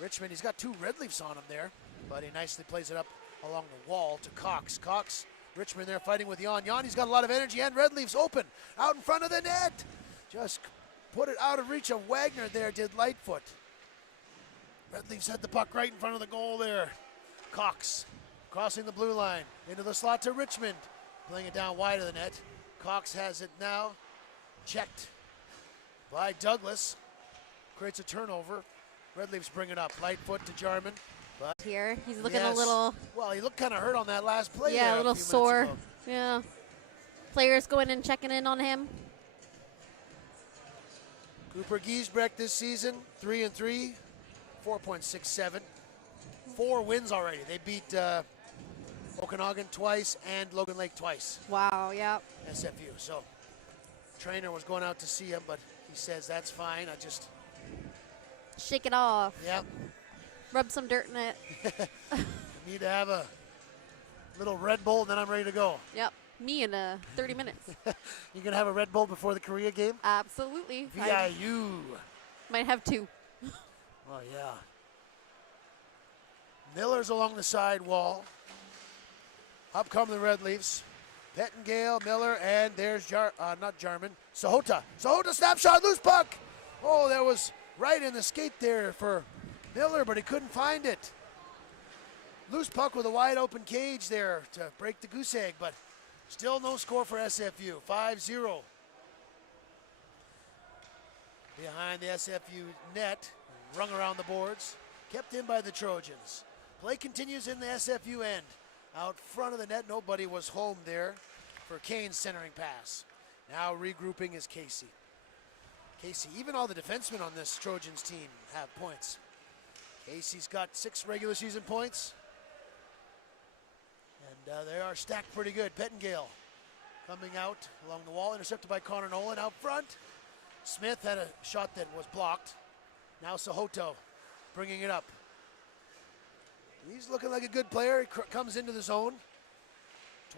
Richmond, he's got 2 Red Leafs on him there, but he nicely plays it up along the wall to Cox. Cox, Richmond there fighting with Jan. Jan, he's got a lot of energy, and Red Leafs open out in front of the net. Just put it out of reach of Wagner there, did Lightfoot. Red Leafs had the puck right in front of the goal there. Cox crossing the blue line into the slot to Richmond. Playing it down wide of the net. Cox has it now. Checked by Douglas. Creates a turnover. Red Leafs bring it up. Lightfoot to Jarman. But Here, he's looking a little. Well, he looked kind of hurt on that last play. Yeah, there a little few minutes sore. ago. Yeah. Players going and checking in on him. Cooper Giesbrecht this season, 3-3, 4.67. 4 wins already. They beat Okanagan twice and Logan Lake twice. Wow, yeah. SFU. So, trainer was going out to see him, but he says that's fine. I just, Shake it off. yeah, Rub some dirt in it. need to have a little Red Bull, and then I'm ready to go. Yep. Me in 30 minutes. You gonna have a Red Bull before the Korea game? Absolutely. I VIU. might have 2. Oh yeah. Miller's along the side wall. Up come the Red Leafs. Pettengale, Miller, and there's not Jarman. Sahota. Sahota snapshot, loose puck. Oh, that was right in the skate there for Miller, but he couldn't find it. Loose puck with a wide open cage there to break the goose egg, but still no score for SFU. 5-0. Behind the SFU net, rung around the boards, kept in by the Trojans. Play continues in the SFU end. Out front of the net, nobody was home there for Kane's centering pass. Now regrouping is Casey. Casey, even all the defensemen on this Trojans team have points. Casey's got 6 regular season points. And they are stacked pretty good. Pettengale coming out along the wall, intercepted by Connor Nolan out front. Smith had a shot that was blocked. Now Sahoto bringing it up. He's looking like a good player. He comes into the zone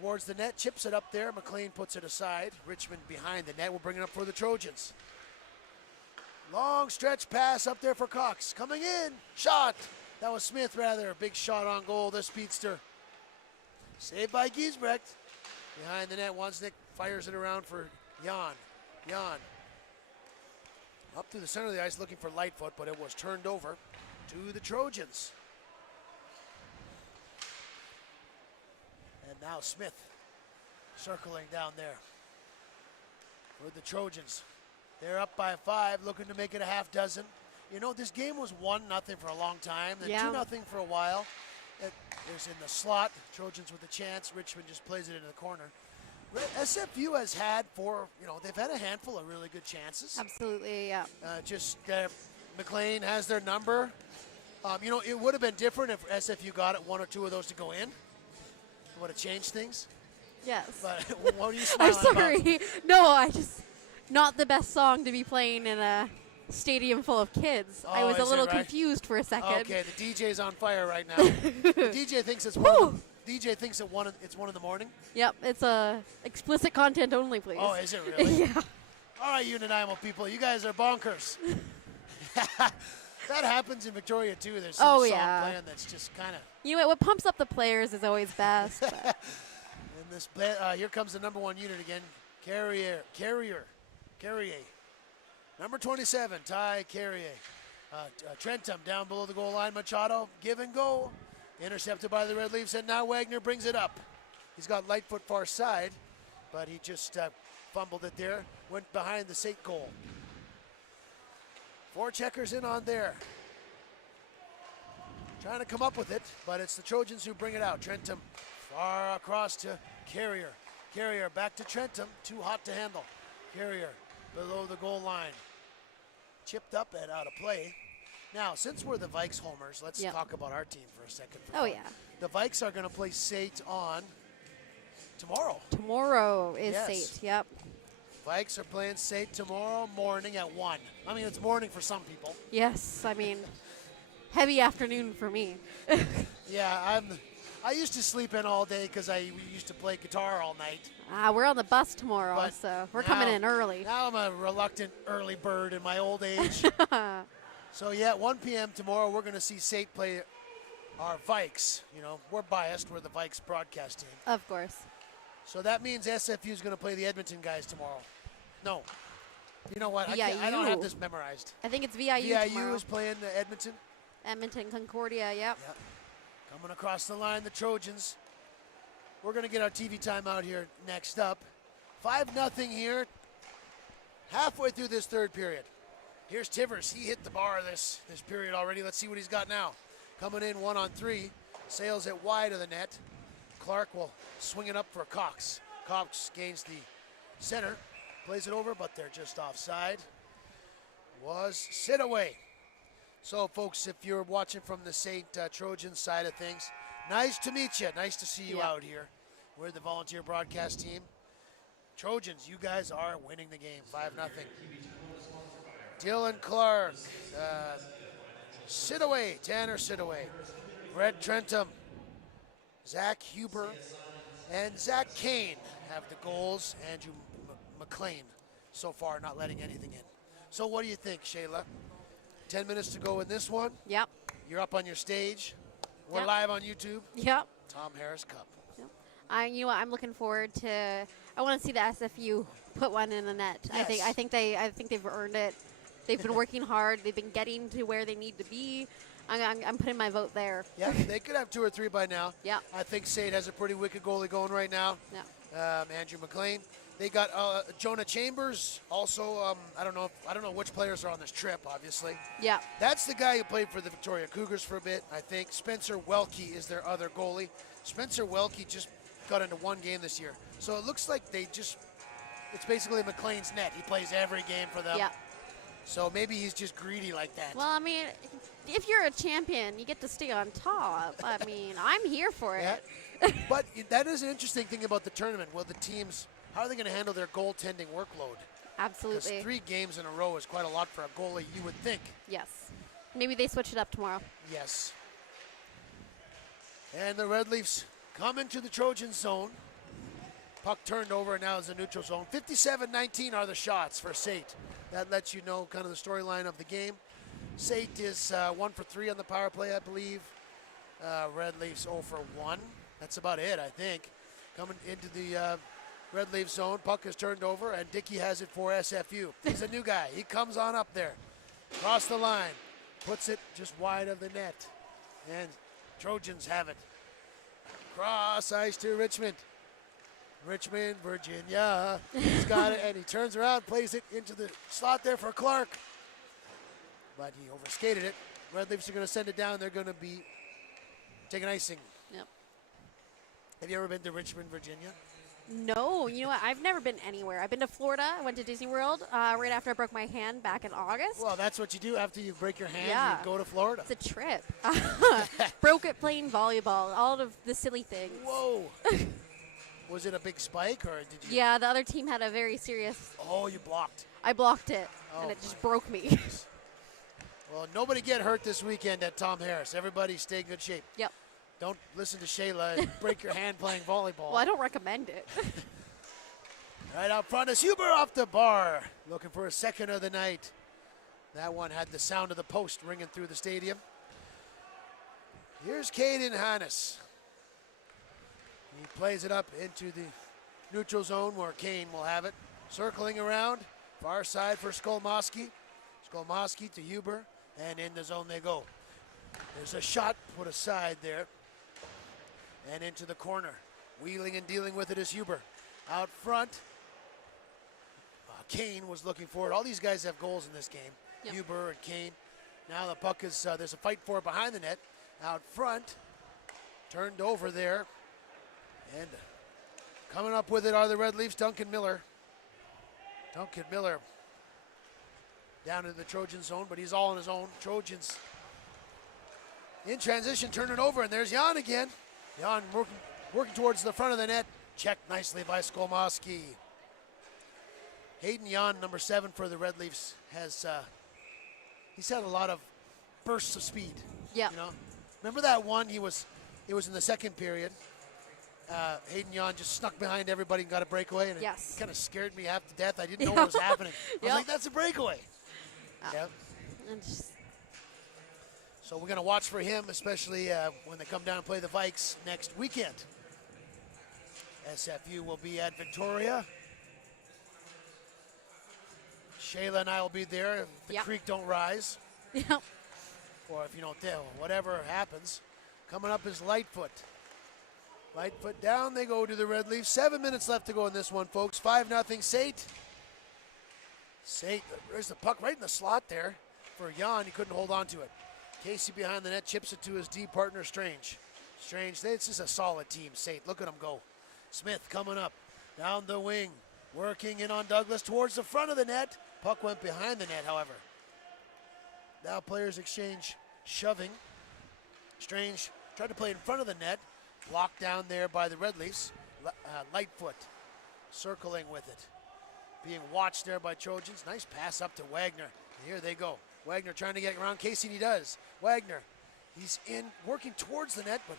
towards the net, chips it up there. McLean puts it aside. Richmond behind the net will bring it up for the Trojans. Long stretch pass up there for Cox. Coming in, shot. That was Smith rather. A big shot on goal, the speedster. Saved by Giesbrecht. Behind the net, Wansnick fires it around for Jan. Jan. Up to the center of the ice looking for Lightfoot, but it was turned over to the Trojans. And now Smith circling down there with the Trojans. They're up by 5, looking to make it a half dozen. You know, this game was 1-0 for a long time, then 2-0 for a while. There's in the slot, Trojans with a chance. Richmond just plays it into the corner. SFU has had they've had a handful of really good chances. Absolutely, yeah. McLean has their number. It would have been different if SFU got it 1 or 2 of those to go in. It would have changed things. Yes. But what are you smiling I'm sorry. about? No, not the best song to be playing in a stadium full of kids. I was a little confused for a second. Okay, the DJ's on fire right now. The DJ thinks it's it's 1 in the morning. Yep, it's explicit content only, please. Oh, is it really? Yeah. All right, you Nanaimo people, you guys are bonkers. That happens in Victoria too. There's some song playing that's just kind of. You know what pumps up the players is always best. But. Here comes the number 1 unit again, Carrier. Number 27, Ty Carrier. Trentum down below the goal line. Machado, give and go. Intercepted by the Red Leafs, and now Wagner brings it up. He's got Lightfoot far side, but he just fumbled it there. Went behind the SAIT goal. 4 checkers in on there. Trying to come up with it, but it's the Trojans who bring it out. Trentum far across to Carrier. Carrier back to Trentum, too hot to handle. Carrier below the goal line. Chipped up and out of play. Now, since we're the Vikes homers, let's talk about our team for a second. The Vikes are going to play SAIT on tomorrow. Tomorrow is SAIT, yep. Vikes are playing SAIT tomorrow morning at 1. I mean, it's morning for some people. Yes, I mean, heavy afternoon for me. Yeah, I used to sleep in all day because I used to play guitar all night. We're on the bus tomorrow, so we're coming in early. Now I'm a reluctant early bird in my old age. So, 1 p.m. tomorrow, we're going to see SAIT play our Vikes. We're biased. We're the Vikes broadcast team. Of course. So that means SFU is going to play the Edmonton guys tomorrow. No. You know what? I don't have this memorized. I think it's VIU VIU is playing the Edmonton. Edmonton Concordia, yep. Coming across the line, the Trojans. We're going to get our TV timeout here next up. 5-0 here. Halfway through this third period. Here's Tivers. He hit the bar this period already. Let's see what he's got now. Coming in 1-on-3. Sails it wide of the net. Clark will swing it up for Cox. Cox gains the center. Plays it over, but they're just offside. Was sit away. So, folks, if you're watching from the SAIT Trojan side of things, nice to meet you. Nice to see you out here. We're the volunteer broadcast team. Trojans, you guys are winning the game, 5-0. Dylan Clark, Sidaway, Tanner Sidaway, Brett Trentum, Zach Huber, and Zach Kane have the goals. Andrew McLean so far not letting anything in. So what do you think, Shayla? 10 minutes to go in this one. Yep. You're up on your stage. We're live on YouTube. Yep. Tom Harris Cup. Yep. I'm looking forward to. I want to see the SFU put one in the net. Yes. I think they've earned it. They've been working hard. They've been getting to where they need to be. I'm putting my vote there. Yeah, they could have 2 or 3 by now. Yeah. I think SAIT has a pretty wicked goalie going right now. Yeah. Andrew McLean. They got Jonah Chambers. Also, I don't know which players are on this trip. Obviously. Yeah. That's the guy who played for the Victoria Cougars for a bit. I think Spencer Welke is their other goalie. Spencer Welke just got into 1 game this year, so it looks like it's basically McLean's net. He plays every game for them. Yeah. So maybe he's just greedy like that. Well, I mean, if you're a champion, you get to stay on top. I mean, I'm here for Yeah. it. But that is an interesting thing about the tournament. Will the teams, how are they going to handle their goaltending workload? Because Absolutely. 3 games in a row is quite a lot for a goalie, you would think. Yes. Maybe they switch it up tomorrow. Yes. And the Red Leafs come into the Trojan zone. Puck turned over, and now is the neutral zone. 57-19 are the shots for SAIT. That lets you know kind of the storyline of the game. SAIT is 1 for 3 on the power play, I believe. Red Leafs 0 for 1. That's about it, I think. Coming into the Red Leaf zone, puck is turned over, and Dickey has it for SFU. He's a new guy. He comes on up there, across the line, puts it just wide of the net, and Trojans have it. Cross ice to Richmond. Richmond, Virginia. He's got it, and he turns around, plays it into the slot there for Clark. But he overskated it. Red Leafs are going to send it down. They're going to be taking icing. Yep. Have you ever been to Richmond, Virginia? No, you know what? I've never been anywhere. I've been to Florida. I went to Disney World right after I broke my hand back in August. Well, that's what you do after you break your hand. Yeah. You go to Florida. It's a trip. Broke it playing volleyball. All of the silly things. Whoa. Was it a big spike, or did you? Yeah, the other team had a very serious. Oh, you blocked. I blocked it, Oh, and it just broke me. Well, nobody get hurt this weekend at Tom Harris. Everybody stay in good shape. Yep. Don't listen to Shayla and break your hand playing volleyball. Well, I don't recommend it. Right out front is Huber off the bar, looking for a second of the night. That one had the sound of the post ringing through the stadium. Here's Caden Hannes. He plays it up into the neutral zone where Kane will have it. Circling around, far side for Skolmoski. Skolmoski to Huber, and in the zone they go. There's a shot put aside there, and into the corner. Wheeling and dealing with it is Huber. Out front, Kane was looking for it. All these guys have goals in this game. Yep. Huber and Kane. Now the puck is, there's a fight for it behind the net. Out front, turned over there. And coming up with it are the Red Leafs, Duncan Miller. Duncan Miller down in the Trojan zone, but he's all on his own. Trojans in transition, turn it over, and there's Jan again. Jan working towards the front of the net. Checked nicely by Skolmoski. Hayden Jan, number 7 for the Red Leafs, has he's had a lot of bursts of speed. Yeah. You know, remember that one? It was in the second period. Hayden Jan just snuck behind everybody and got a breakaway, and Yes. it kind of scared me half to death. I didn't know what was happening. I was Yep. like, that's a breakaway. Yep. And just- So we're going to watch for him, especially when they come down and play the Vikes next weekend. SFU will be at Victoria. Shayla and I will be there if the Yep. creek don't rise, Yep. or if you don't tell, whatever happens. Coming up is Lightfoot. Lightfoot down, they go to the Red Leafs. 7 minutes left to go in this one, folks. 5-0 SAIT. SAIT, there's the puck right in the slot there for Jan. He couldn't hold on to it. Casey behind the net chips it to his D partner, Strange. Strange, this is a solid team, SAIT. Look at them go. Smith coming up, down the wing, working in on Douglas towards the front of the net. Puck went behind the net, however. Now players exchange shoving. Strange tried to play in front of the net. Blocked down there by the Red Leafs. Lightfoot circling with it. Being watched there by Trojans. Nice pass up to Wagner. And here they go. Wagner trying to get around Casey, and he does. Wagner, he's in, working towards the net, but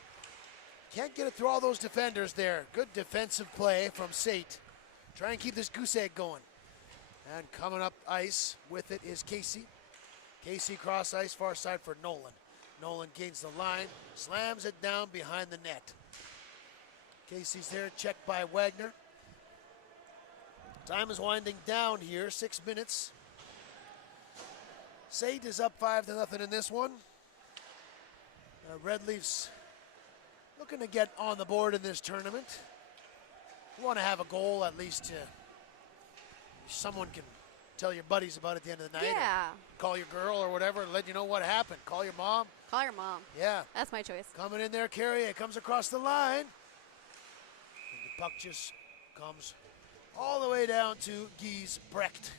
can't get it through all those defenders there. Good defensive play from SAIT. Try and keep this goose egg going. And coming up ice with it is Casey. Casey cross ice, far side for Nolan. Nolan gains the line, slams it down behind the net. Casey's there, checked by Wagner. Time is winding down here, 6 minutes. SAIT is up 5-0 in this one. Red Leafs looking to get on the board in this tournament. You want to have a goal at least to someone can tell your buddies about it at the end of the night. Yeah. Call your girl or whatever and let you know what happened. Call your mom. Call your mom. Yeah. That's my choice. Coming in there, Carrier comes across the line. And the puck just comes all the way down to Gies Brecht,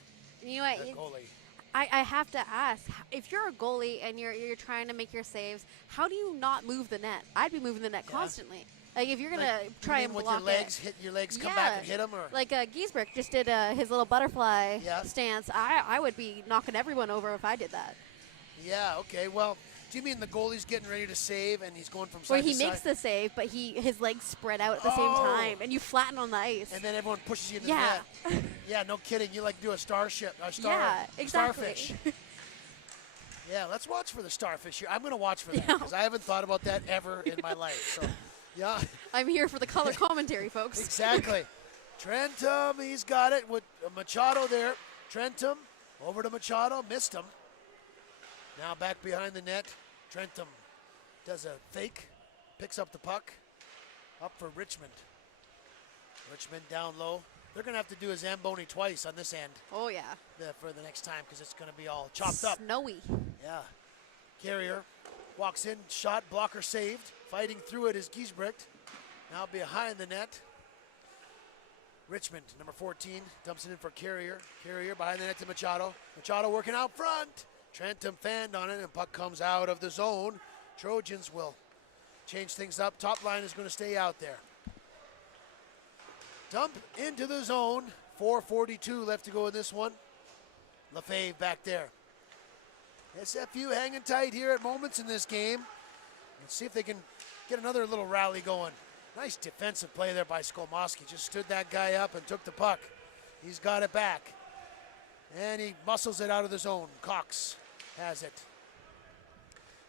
You know what? the goalie. I have to ask, if you're a goalie and you're trying to make your saves, how do you not move the net? I'd be moving the net constantly. Like if you're gonna try and with block your legs, it, hit your legs, come back and hit them, or like Giesbrecht just did his little butterfly stance. I would be knocking everyone over if I did that. Yeah. Okay. Well, do you mean the goalie's getting ready to save and he's going from side Where to he side? makes the save, but his legs spread out at the same time, and you flatten on the ice. And then everyone pushes you into the net. Yeah, no kidding. You like do a starship, exactly. starfish. Yeah, let's watch for the starfish here. I'm going to watch for that because I haven't thought about that ever in my life. So, yeah. I'm here for the color commentary, folks. Exactly. Trentum, he's got it with Machado there. Trentum over to Machado, missed him. Now back behind the net. Trentum does a fake, picks up the puck. Up for Richmond. Richmond down low. They're going to have to do a Zamboni twice on this end. Oh, yeah. For the next time because it's going to be all chopped up. Snowy. Yeah. Carrier walks in, shot, blocker saved. Fighting through it is Giesbrecht. Now behind the net. Richmond, number 14, dumps it in for Carrier. Carrier behind the net to Machado. Machado working out front. Trentum fanned on it, and puck comes out of the zone. Trojans will change things up. Top line is going to stay out there. Dump into the zone. 4:42 left to go in this one. Lefebvre back there. SFU hanging tight here at moments in this game. Let's see if they can get another little rally going. Nice defensive play there by Skolmoski. Just stood that guy up and took the puck. He's got it back. And he muscles it out of the zone. Cox has it.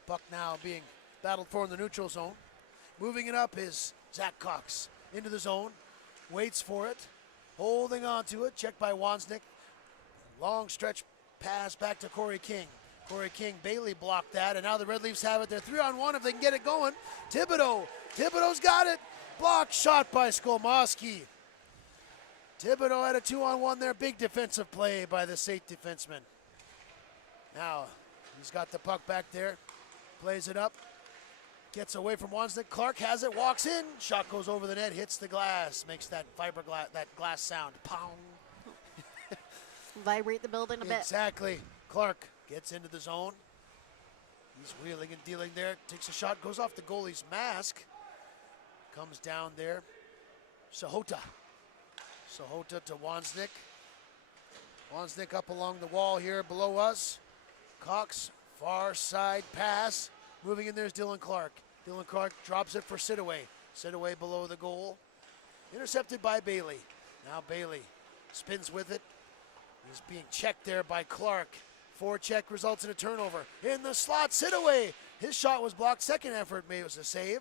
Puck now being battled for in the neutral zone. Moving it up is Zach Cox into the zone. Waits for it. Holding on to it. Checked by Wozniak. Long stretch pass back to Corey King. Corey King, Bailey blocked that, and now the Red Leafs have it. They're 3-on-1 if they can get it going. Thibodeau's got it. Blocked shot by Skolmoski. Thibodeau had a 2-on-1 there. Big defensive play by the SAIT defenseman. Now, he's got the puck back there. Plays it up. Gets away from Wozniak. Clark has it, walks in. Shot goes over the net, hits the glass. Makes that glass sound. Pound. Vibrate the building a bit. Exactly. Clark gets into the zone. He's wheeling and dealing there. Takes a shot, goes off the goalie's mask. Comes down there. Sahota to Wozniak. Wozniak up along the wall here below us. Cox, far side pass. Moving in there is Dylan Clark. Dylan Clark drops it for Sidaway. Sidaway below the goal. Intercepted by Bailey. Now Bailey spins with it. He's being checked there by Clark. Forecheck results in a turnover. In the slot, Sidaway. His shot was blocked. Second effort, maybe it was a save.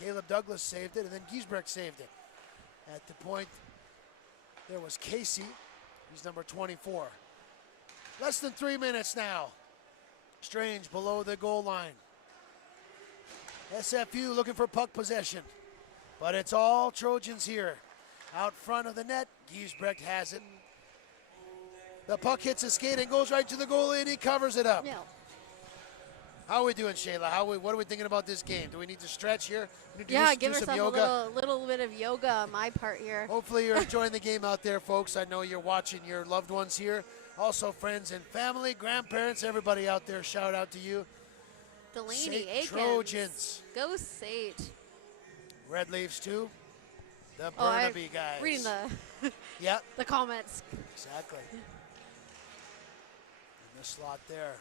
Caleb Douglas saved it, and then Giesbrecht saved it. At the point, there was Casey. He's number 24. Less than 3 minutes now. Strange below the goal line. SFU looking for puck possession. But it's all Trojans here. Out front of the net, Giesbrecht has it. The puck hits his skate and goes right to the goalie, and he covers it up. Yeah. How are we doing, Shayla? What are we thinking about this game? Do we need to stretch here? Give yourself a little bit of yoga on my part here. Hopefully you're enjoying the game out there, folks. I know you're watching your loved ones here. Also friends and family, grandparents, everybody out there, shout out to you. Delaney, SAIT Aikens. Trojans. Go SAIT. Red Leafs too. The Burnaby guys. Reading the comments. Exactly. In the slot there.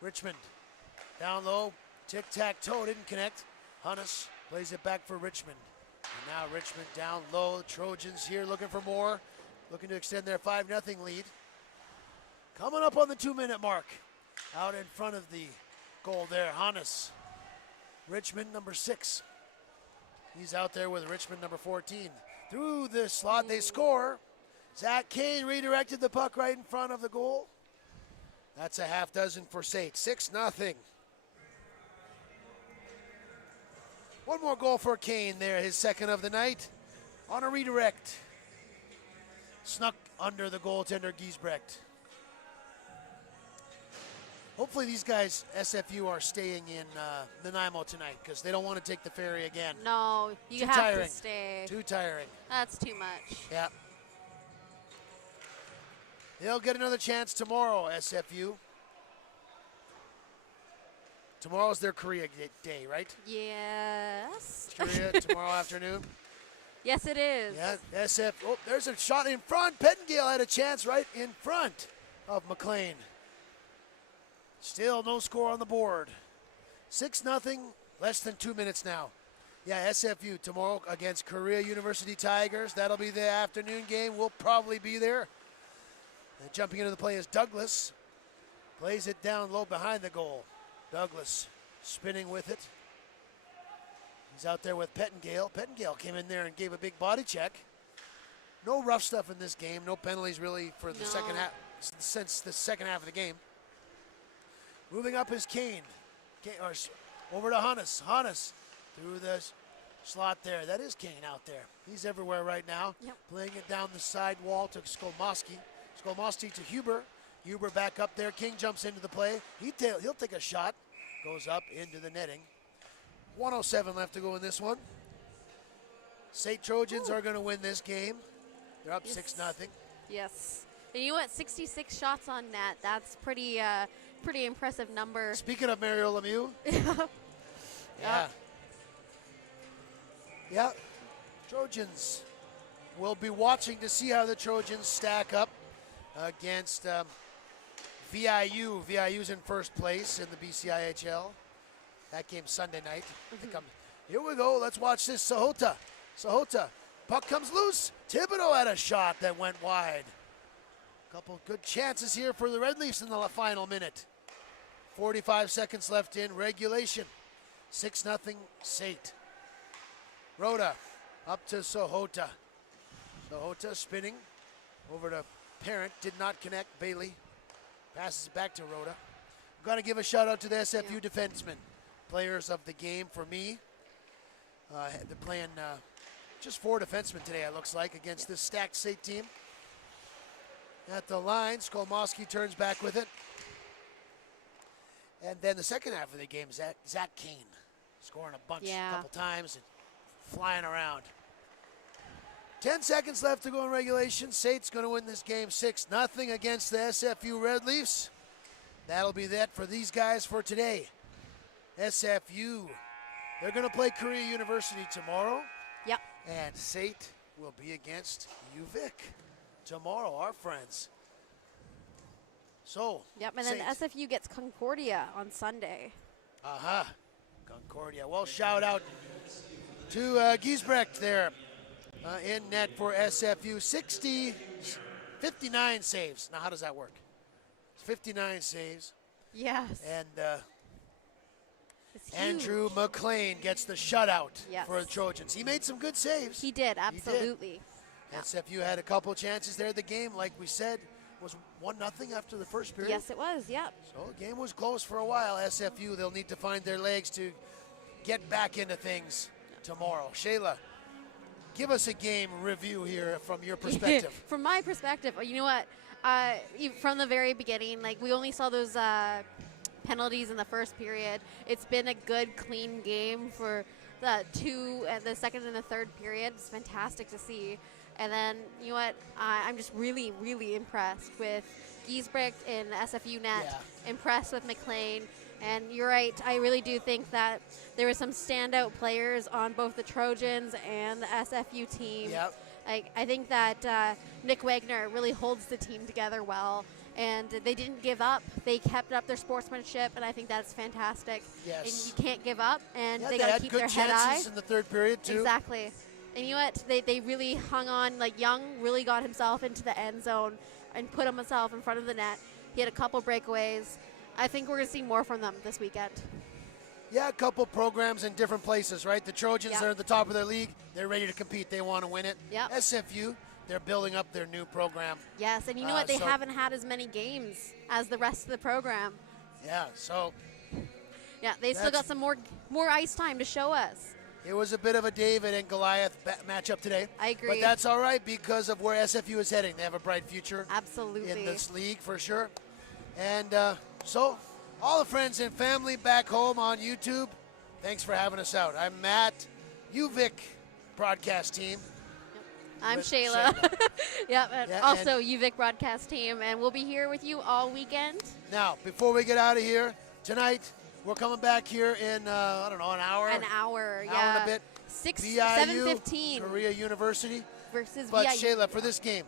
Richmond down low. Tic-tac-toe, didn't connect. Hunnis plays it back for Richmond. And now Richmond down low. Trojans here looking for more. Looking to extend their 5-0 lead. Coming up on the 2-minute mark. Out in front of the goal there, Hunnis. Richmond, number 6. He's out there with Richmond, number 14. Through the slot, they score. Zach Kane redirected the puck right in front of the goal. That's a half dozen for SAIT. 6-0. One more goal for Kane there, his second of the night. On a redirect. Snuck under the goaltender, Giesbrecht. Hopefully these guys, SFU, are staying in Nanaimo tonight because they don't want to take the ferry again. No, you Too have tiring. to stay. Too tiring. That's too much. Yeah. They'll get another chance tomorrow, SFU. Tomorrow's their Korea day, right? Yes. Korea tomorrow afternoon. Yes, it is. Yeah, Oh, there's a shot in front. Pettengale had a chance right in front of McLean. Still no score on the board. 6-0, less than 2 minutes now. Yeah, SFU tomorrow against Korea University Tigers. That'll be the afternoon game. We'll probably be there. And jumping into the play is Douglas. Plays it down low behind the goal. Douglas spinning with it. He's out there with Pettengale. Pettengale came in there and gave a big body check. No rough stuff in this game. No penalties really for the second half, since the second half of the game. Moving up is Kane. Over to Hannes. Hannes through the slot there. That is Kane out there. He's everywhere right now. Yep. Playing it down the side wall to Skolmoski. Skolmoski to Huber. Huber back up there. King jumps into the play. He'll take a shot. Goes up into the netting. 1:07 left to go in this one. SAIT Trojans are going to win this game. They're up 6-0. Yes. And you know what? 66 shots on net. That's pretty impressive number. Speaking of Mario Lemieux. Yeah. Yeah. Trojans. We'll be watching to see how the Trojans stack up against VIU. VIU's in first place in the BCIHL. That game's Sunday night. Here we go. Let's watch this. Sahota. Puck comes loose. Thibodeau had a shot that went wide. Couple good chances here for the Red Leafs in the final minute. 45 seconds left in regulation. 6-0 SAIT. Rhoda up to Sahota. Sahota spinning over to Parent. Did not connect. Bailey passes it back to Rhoda. I'm going to give a shout out to the SFU defensemen. Players of the game for me. They're playing just 4 defensemen today, it looks like, against this stacked SAIT team. At the line, Skolmoski turns back with it. And then the second half of the game, Zach Kane scoring a bunch, a couple times and flying around. 10 seconds left to go in regulation. SAIT's going to win this game 6-0 against the SFU Red Leafs. That'll be that for these guys for today. SFU, they're going to play Korea University tomorrow. Yep. And SAIT will be against UVic tomorrow, our friends. So, yep, and then SFU gets Concordia on Sunday. Concordia. Well, shout out to Giesbrecht there in net for SFU. 59 saves. Now, how does that work? 59 saves. Yes. And Andrew McLean gets the shutout for the Trojans. He made some good saves. He did, absolutely. Yeah. SFU had a couple chances there. The game, like we said, was 1-0 after the first period. Yes, it was, yep. So the game was close for a while. SFU, they'll need to find their legs to get back into things tomorrow. Shayla, give us a game review here from your perspective. From my perspective, you know what? From the very beginning, like we only saw those penalties in the first period. It's been a good, clean game for the second and the third period. It's fantastic to see. And then, you know what? I'm just really, really impressed with Giesbrecht in SFU net. Impressed with McLean. And you're right. I really do think that there were some standout players on both the Trojans and the SFU team. Yep. I think that Nick Wagner really holds the team together well. And they didn't give up. They kept up their sportsmanship, and I think that's fantastic. Yes. And you can't give up, and they they got to had keep good their head high. chances in the third period, too. Exactly. And you know what? They really hung on. Like, Young really got himself into the end zone and put himself in front of the net. He had a couple breakaways. I think we're going to see more from them this weekend. Yeah, a couple programs in different places, right? The Trojans are at the top of their league. They're ready to compete. They want to win it. Yep. SFU, they're building up their new program. Yes, and you know what? They haven't had as many games as the rest of the program. Yeah, so. Yeah, they still got some more ice time to show us. It was a bit of a David and Goliath matchup today. I agree. But that's all right because of where SFU is heading. They have a bright future. Absolutely. In this league for sure. And so, all the friends and family back home on YouTube, thanks for having us out. I'm Matt, UVic broadcast team. I'm with Shayla. Yep, and Yeah, also UVic broadcast team, and we'll be here with you all weekend. Now, before we get out of here, tonight we're coming back here in, I don't know, an hour? An hour, Hour yeah. and a bit. 7:15 Korea University. versus But VIU. Shayla, for this game,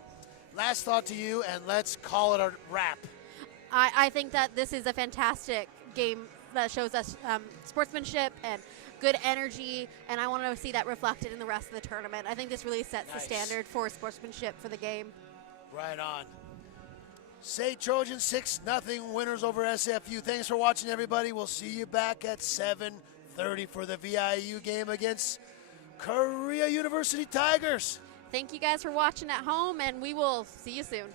last thought to you, and let's call it a wrap. I think that this is a fantastic game that shows us sportsmanship and good energy, and I want to see that reflected in the rest of the tournament. I think this really sets Nice. the standard for sportsmanship for the game. Right on. SAIT Trojans 6-0 winners over SFU. Thanks for watching, everybody. We'll see you back at 7:30 for the VIU game against Korea University Tigers. Thank you guys for watching at home, and we will see you soon.